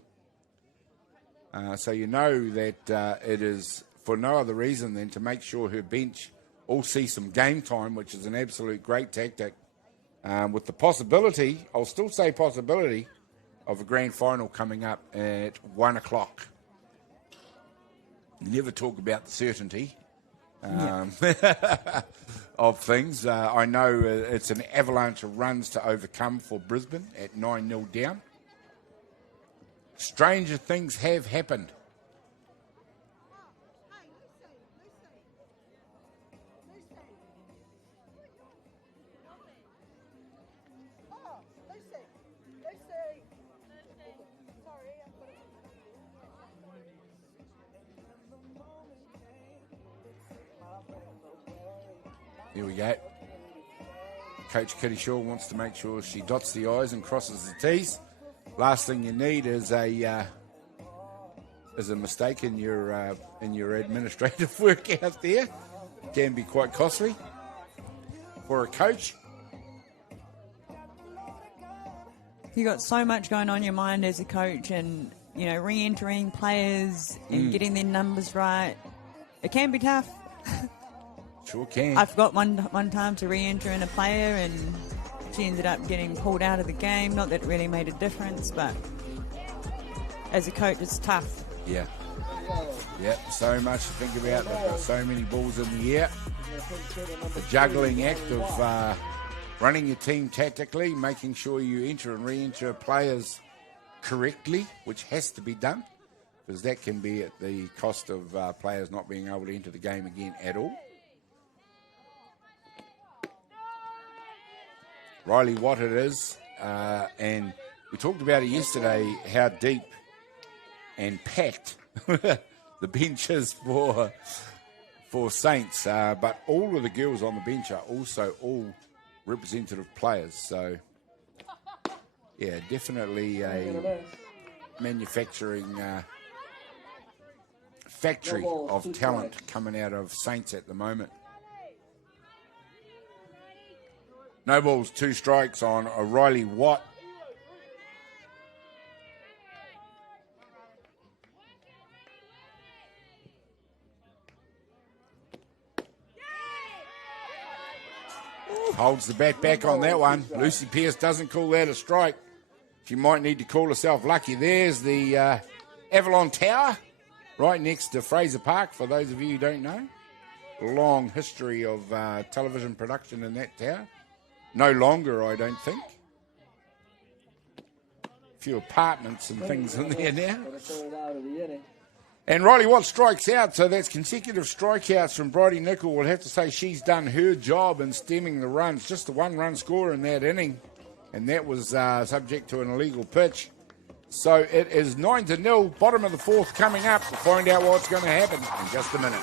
So you know that it is for no other reason than to make sure her bench all see some game time, which is an absolute great tactic. With the possibility, I'll still say possibility, of a grand final coming up at 1 o'clock. You never talk about the certainty of things. I know it's an avalanche of runs to overcome for Brisbane at 9-0 down. Stranger things have happened. Here we go. Coach Kitty Shaw wants to make sure she dots the I's and crosses the T's. Last thing you need is a mistake in your administrative work out there. It can be quite costly for a coach. You got so much going on in your mind as a coach, and re-entering players and getting their numbers right. It can be tough. Sure can. I forgot one time to re-enter in a player, and she ended up getting pulled out of the game. Not that it really made a difference, but as a coach, it's tough. Yeah. Yep, so much to think about. They've got so many balls in the air. The juggling act of running your team tactically, making sure you enter and re-enter players correctly, which has to be done, because that can be at the cost of players not being able to enter the game again at all. Riley Watt it is, and we talked about it yesterday, how deep and packed the bench is for Saints, but all of the girls on the bench are also all representative players, so yeah, definitely a manufacturing factory of talent coming out of Saints at the moment. No balls, 2 strikes on Riley Watt. Holds the bat back on that one. Lucy Pearce doesn't call that a strike. She might need to call herself lucky. There's the Avalon Tower right next to Fraser Park, for those of you who don't know. Long history of television production in that tower. No longer, I don't think. A few apartments and things in there now. And Riley Watt strikes out, so that's consecutive strikeouts from Bridie Nicol. We'll have to say she's done her job in stemming the runs. Just the 1-run score in that inning, and that was subject to an illegal pitch. So it is 9-0, bottom of the 4th coming up. We'll find out what's going to happen in just a minute.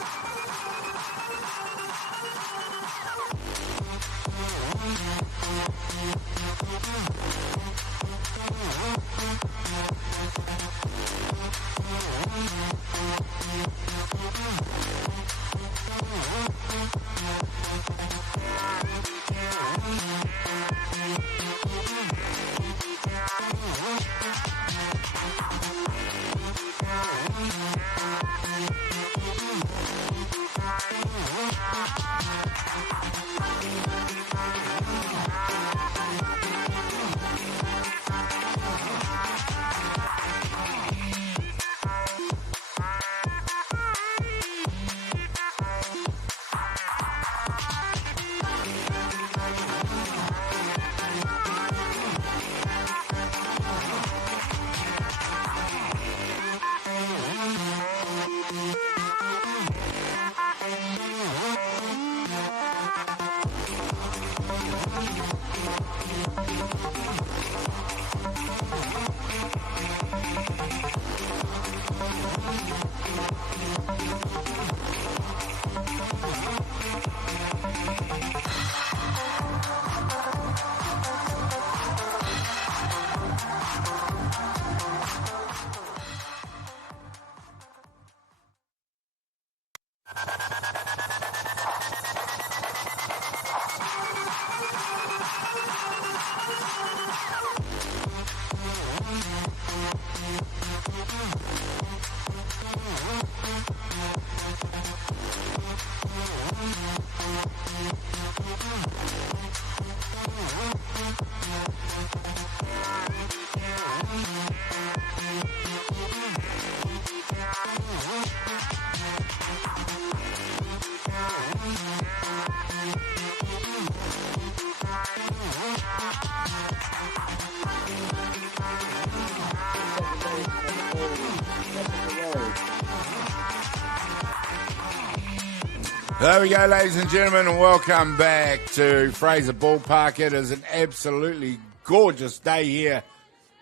There we go, ladies and gentlemen, and welcome back to Fraser Ballpark. It is an absolutely gorgeous day here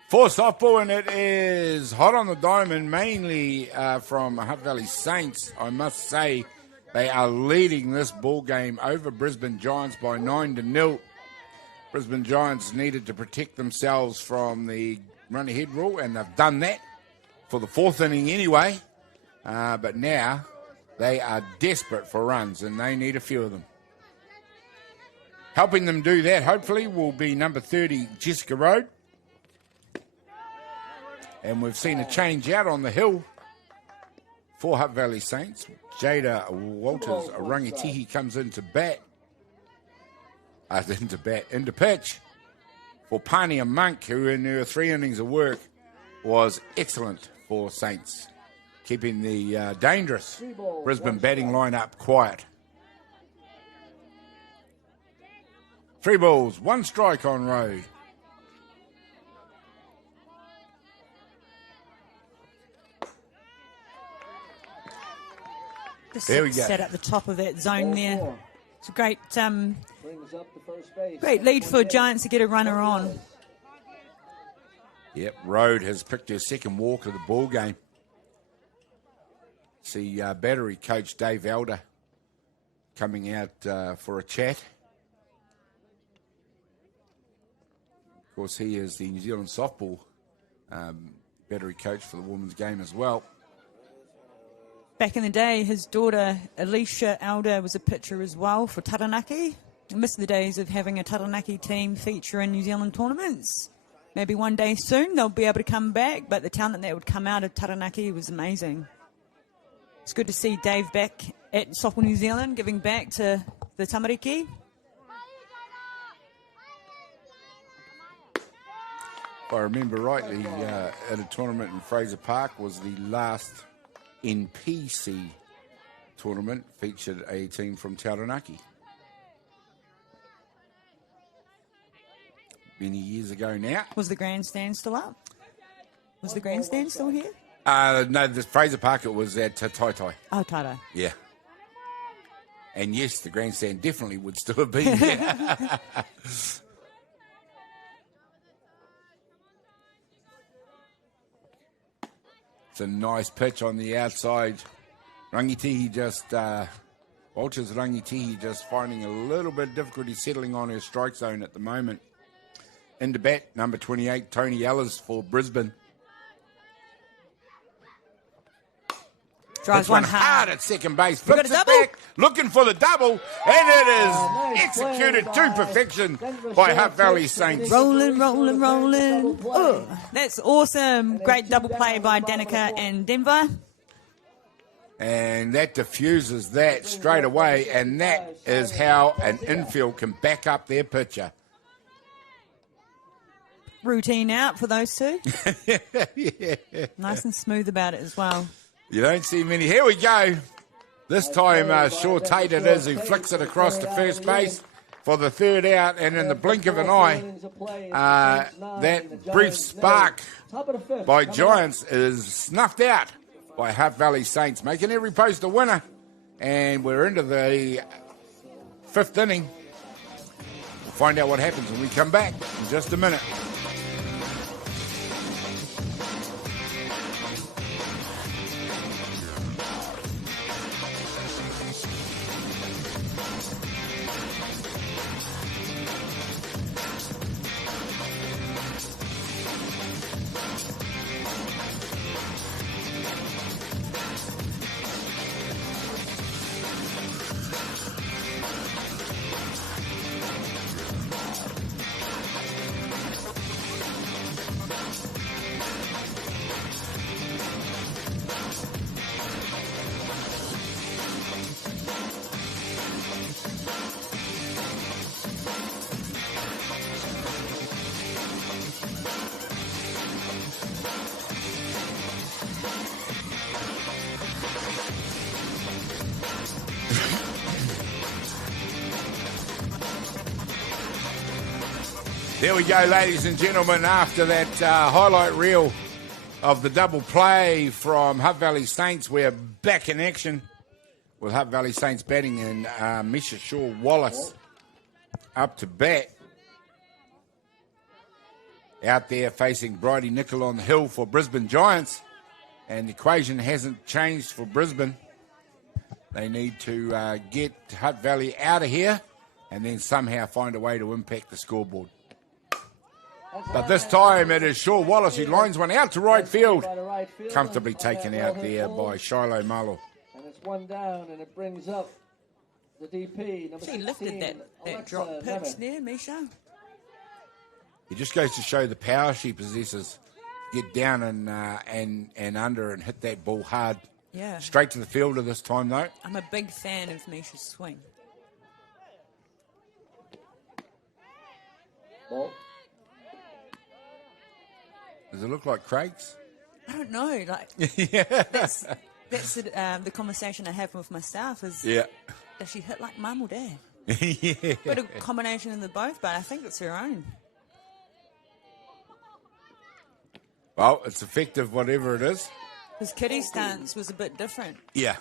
for softball, and it is hot on the diamond, mainly from Hutt Valley Saints. I must say they are leading this ball game over Brisbane Giants by 9-0. Brisbane Giants needed to protect themselves from the run-ahead rule, and they've done that for the 4th inning anyway. But now they are desperate for runs, and they need a few of them. Helping them do that, hopefully, will be number 30, Jessica Road. And we've seen a change out on the hill for Hutt Valley Saints. Jada Walters Rangitihi comes into pitch for Pania Monk, who in her 3 innings of work was excellent for Saints. keeping the dangerous 3 balls, Brisbane 1 batting strike. lineup quiet. 3 balls, 1 strike on road. Just There we go. sat at the top of that zone Ball there. 4. It's a great, Brings up the first base. great lead for 28, Giants to get a runner on. Yep, Road has picked her second walk of the ball game. See battery coach Dave Elder coming out for a chat. Of course, he is the New Zealand softball battery coach for the women's game as well. Back in the day, his daughter Alicia Elder was a pitcher as well for Taranaki. I miss the days of having a Taranaki team feature in New Zealand tournaments. Maybe one day soon they'll be able to come back, but the talent that would come out of Taranaki was amazing. It's good to see Dave back at Softball New Zealand, giving back to the tamariki. If I remember rightly, at a tournament in Fraser Park was the last NPC tournament featured a team from Taranaki. Many years ago now. Was the grandstand still up? Was the grandstand still here? No, the Fraser Park, it was at Tai. Oh, Tara. Yeah. And yes, the grandstand definitely would still have been there. It's a nice pitch on the outside. Rangitihi just, Walters Rangitihi just finding a little bit of difficulty settling on her strike zone at the moment. Into bat, number 28, Tony Ellis for Brisbane. Drives Hits one one hard hard. at second base. got Flips a it double? back, looking for the double, and it is nice executed play to by perfection Denver by Sheriff Hutt Valley Hicks. Saints. Rolling, rolling, rolling. Double Oh, play. that's awesome. then Great two double down play on by the bottom of the Danica fourth. and Denver. And that diffuses that straight away, and that is how an infield can back up their pitcher. Routine out for those two. Nice and smooth about it as well. You don't see many. Here we go. This time, Shaw Tate it is who flicks it across to first base for the third out, and in the blink of an eye, that brief spark by Giants is snuffed out by Hutt Valley Saints, making every post a winner. And we're into the 5th inning. We'll find out what happens when we come back in just a minute. There we go, ladies and gentlemen, after that highlight reel of the double play from Hutt Valley Saints, we're back in action with Hutt Valley Saints batting and Misha Shaw-Wallace up to bat. Out there facing Bridie Nicol on the hill for Brisbane Giants, and the equation hasn't changed for Brisbane. They need to get Hutt Valley out of here and then somehow find a way to impact the scoreboard. But this time it is Shaw-Wallace who lines one out to right field. Comfortably taken out there by Shiloh Malo. And it's one down, and it brings up the DP. Number She lifted 16, that Alexa drop pitch Nevin. there, Misha. It just goes to show the power she possesses. Get down and under and hit that ball hard. Yeah. Straight to the fielder this time though. I'm a big fan of Misha's swing. Ball. Does it look like Craig's? I don't know. Like, that's the conversation I have with my staff is, does she hit like mum or dad? Yeah. Bit of combination of the both, but I think it's her own. Well, it's effective, whatever it is. Because Kitty's stance was a bit different. Yeah.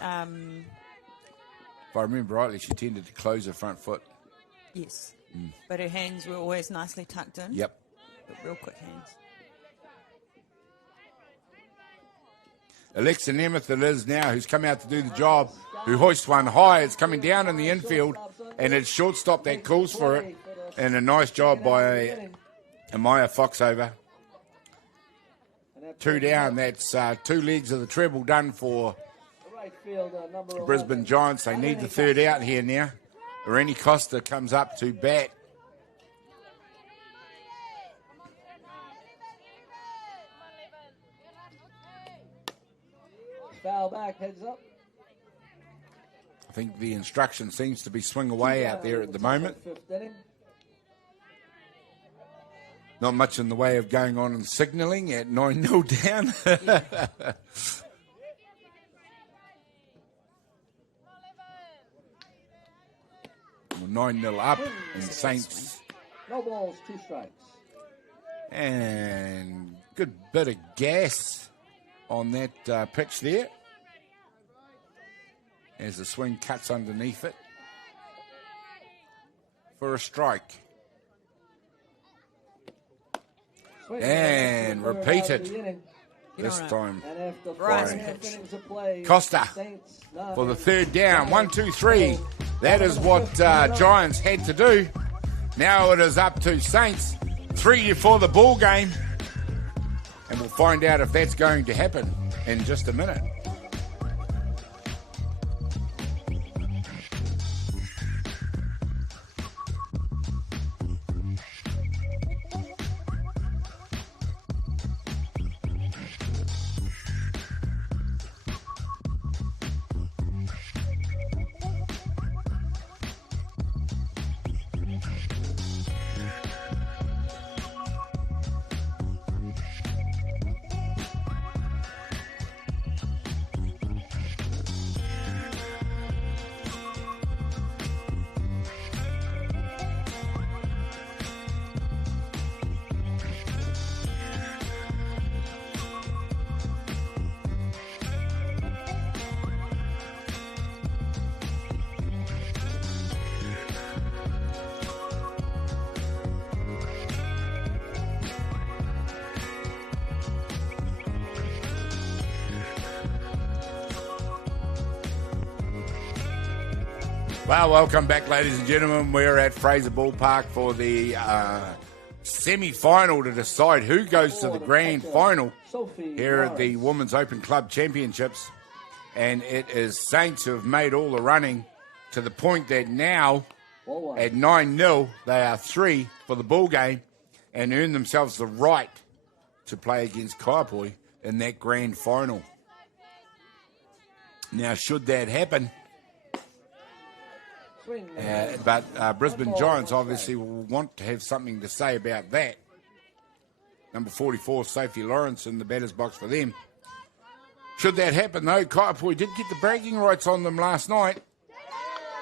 If I remember rightly, she tended to close her front foot. Yes. But her hands were always nicely tucked in. Yep. But real quick hands. Alexa Nemeth it is now, who's come out to do the job, who hoists one high. It's coming down in the infield, and it's shortstop that calls for it. And a nice job by Amaya Foxover. 2 down. That's 2 legs of the treble done for Brisbane Giants. They need the third out here now. Irene Costa comes up to bat. Foul back, heads up. I think the instruction seems to be swing away out there at the moment. Not much in the way of going on and signalling at 9-0 down. Yeah. 9-0 up, and Saints. No balls, 2 strikes. And good bit of gas on that pitch there. As the swing cuts underneath it for a strike. And repeated this time by Costa for the third down. 1, 2, 3. That is what Giants had to do. Now it is up to Saints. 3 for the ball game. And we'll find out if that's going to happen in just a minute. Well, welcome back, ladies and gentlemen. We're at Fraser Ballpark for the semi-final to decide who goes to the grand final here at the Women's Open Club Championships. And it is Saints who have made all the running to the point that now, at 9-0, they are 3 for the ball game and earn themselves the right to play against Kaiapoi in that grand final. Now, should that happen... but Brisbane Giants obviously will want to have something to say about that. Number 44, Sophie Lawrence in the batter's box for them. Should that happen, though, Kaiapoi did get the bragging rights on them last night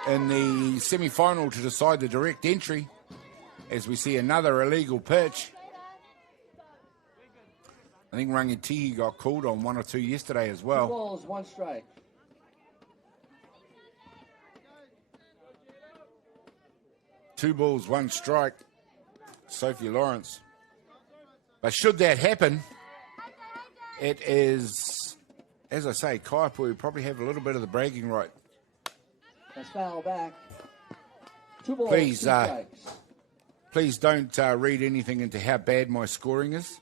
in the semi-final to decide the direct entry, as we see another illegal pitch. I think Rangatihi got called on 1 or 2 yesterday as well. 2 balls, 1 strike. 2 balls, 1 strike, Sophie Lawrence. But should that happen, it is, as I say, Kaiapoi will probably have a little bit of the bragging right. That's foul back. 2 balls, Please, 2 strikes. Please don't read anything into how bad my scoring is.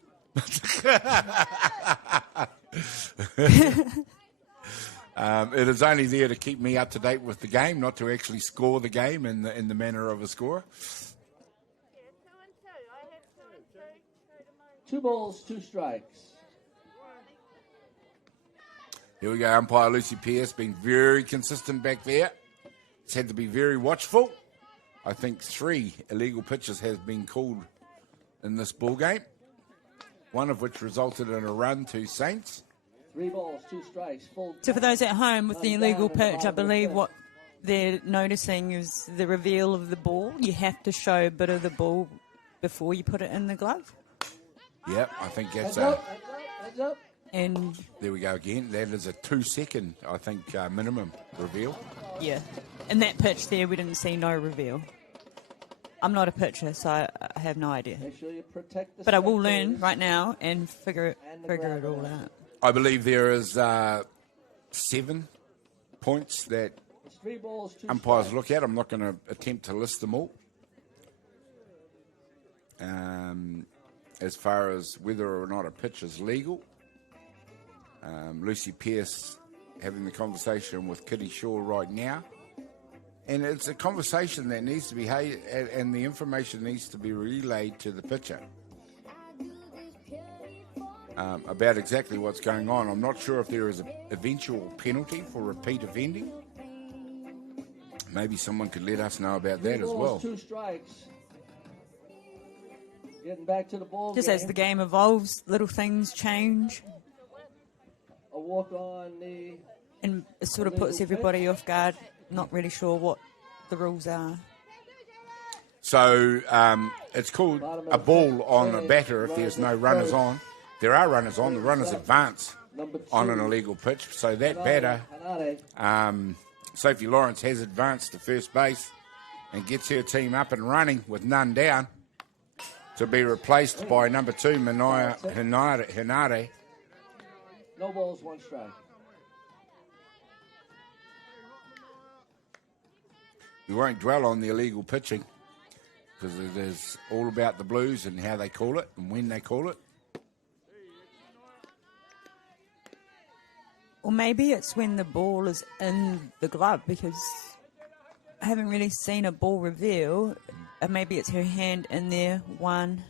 It is only there to keep me up to date with the game, not to actually score the game in the manner of a scorer. 2 balls, 2 strikes. Here we go, umpire Lucy Pearce being very consistent back there. It's had to be very watchful. I think 3 illegal pitches has been called in this ball game. one of which resulted in a run to Saints. 3 balls, 2 strikes. Full So for those at home with the illegal pitch, I believe what they're noticing is the reveal of the ball. You have to show a bit of the ball before you put it in the glove. Yep, I think that's Heads up, heads up. And there we go again. That is a 2-second, I think, minimum reveal. yeah, in that pitch there, we didn't see no reveal. I'm not a pitcher, so I have no idea. Make sure you protect the But I will spectators. learn right now and figure it all out. I believe there is 7 points that It's 3 balls, 2 umpires strikes. look at. I'm not going to attempt to list them all. As far as whether or not a pitch is legal, Lucy Pearce having the conversation with Kitty Shaw right now. And it's a conversation that needs to be had, and the information needs to be relayed to the pitcher about exactly what's going on. I'm not sure if there is an eventual penalty for repeat offending. Maybe someone could let us know about that 3 as balls, well. 2 strikes. Getting back to the ball Just game. as the game evolves, little things change, A walk on the and it sort of puts everybody off guard, not really sure what the rules are. So it's called a ball on a batter if there's no runners on. There are runners on. The runners advance number 2. on an illegal pitch. So that batter, Hanade. Sophie Lawrence, has advanced to first base and gets her team up and running with none down to be replaced by number 2, Manoia Hinade. No balls, 1 strike. We won't dwell on the illegal pitching because it is all about the Blues and how they call it and when they call it. Or maybe it's when the ball is in the glove, because I haven't really seen a ball reveal. Maybe it's her hand in there. 1,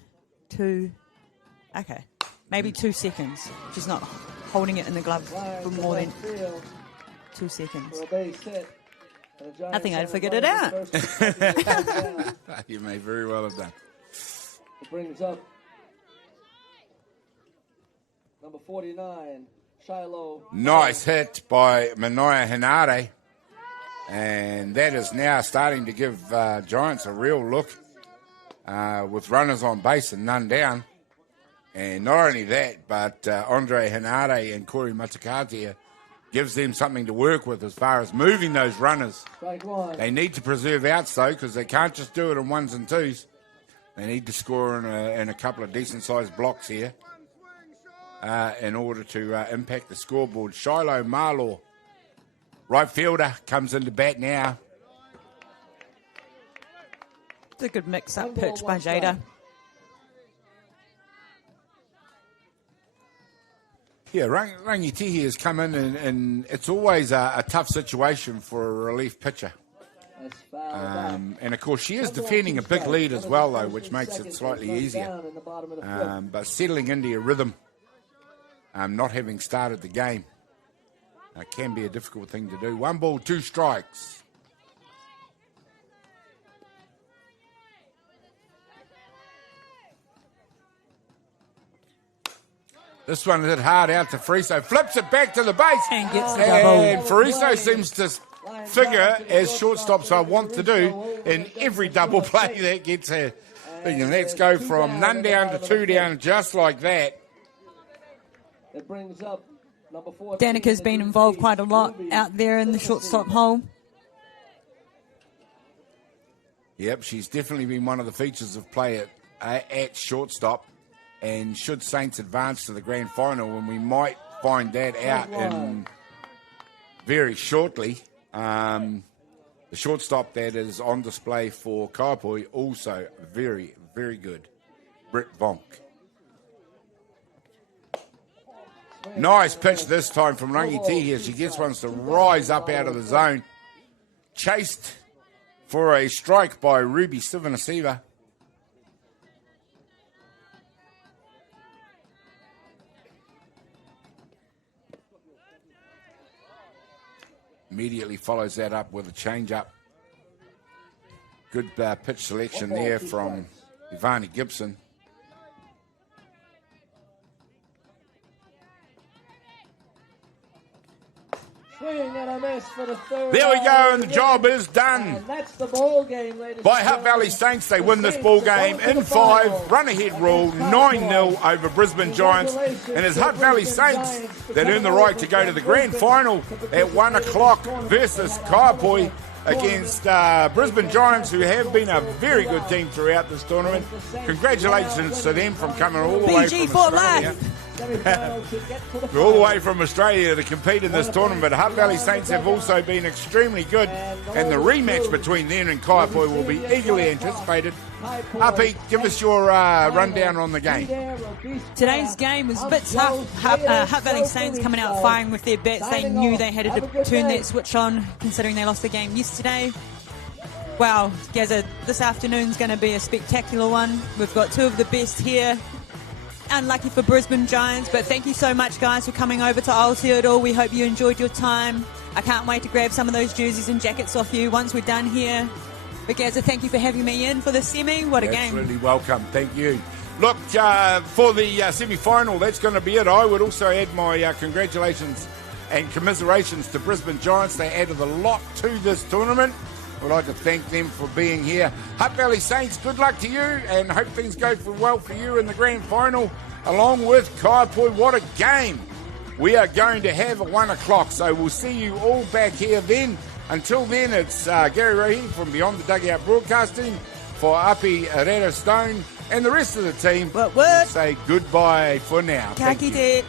2. Okay. Maybe 2 seconds. She's not holding it in the glove for more than 2 seconds. For a base hit. I think I'd figured it out. You may very well have done. It brings up number 49, Shiloh. Nice hit by Manoia Hinade. And that is now starting to give Giants a real look with runners on base and none down. And not only that, but Andre Hinade and Corey Matakatia gives them something to work with as far as moving those runners. Strike 1. They need to preserve outs, though, because they can't just do it in 1s and 2s. They need to score in a couple of decent-sized blocks here in order to impact the scoreboard. Shiloh Marlaw, right fielder, comes into bat now. It's a good mix-up pitch by Jada. Yeah, Rangitihi has come in, and it's always a tough situation for a relief pitcher. That's foul back. And, of course, she is defending a big lead as well, though, which makes it slightly easier. But settling into your rhythm, not having started the game, can be a difficult thing to do. 1 ball, 2 strikes. This one hit hard out to Fraser. Flips it back to the base. And gets the double. And Fraser seems to figure, as shortstops I want to do, in every double play that gets her. And let's go from none down to 2 down just like that. It brings up number 14. Danica's been involved quite a lot out there in the shortstop hole. Yep, she's definitely been one of the features of play at shortstop. And should Saints advance to the grand final, and we might find that out in very shortly. The shortstop that is on display for Kaipoi, also very, very good. Britt Vonk. Nice pitch this time from Rangitihi as she gets one to rise up out of the zone. Chased for a strike by Ruby Sivanasiva. Immediately follows that up with a change-up. Good pitch selection there from Ivani Gibson. Swing and a miss for the third. There we go, and the job is And done. that's the ball game, ladies By and Hutt Valley gentlemen. Saints, they win this ball game in 5, run ahead rule, 9-0 over Brisbane Giants. And it's Hutt Valley Saints that earn the right to go to the grand final at 1 o'clock versus Kaiapoi against Brisbane Giants, who have been a very good team throughout this tournament. Congratulations to them from coming all the way BG from for Australia. life. We're all the way from Australia to compete in this tournament, but Hutt Valley Saints have also been extremely good, and the rematch between them and Kaiapoi will be eagerly anticipated. Uppy, give us your rundown on the game. Today's game was a bit tough. Hutt Valley Saints coming out firing with their bats. They knew they had to turn that switch on, considering they lost the game yesterday. Wow, Gazza, this afternoon's going to be a spectacular one. We've got two of the best here. Unlucky for Brisbane Giants, but thank you so much, guys, for coming over to Aotearoa. We hope you enjoyed your time. I can't wait to grab some of those jerseys and jackets off you once we're done here. But Gazza, thank you for having me in for the semi. What a game. Absolutely welcome. Thank you. Look, for the semi-final, that's going to be it. I would also add my congratulations and commiserations to Brisbane Giants. They added a lot to this tournament. I'd like to thank them for being here. Hutt Valley Saints, good luck to you, and hope things go well for you in the grand final, along with Kaiapoi. What a game we are going to have at 1 o'clock. So we'll see you all back here then. Until then, it's Gary Rohe from Beyond the Dugout Broadcasting for Uppy Areta Stone and the rest of the team. What? Say goodbye for now. Ka kite.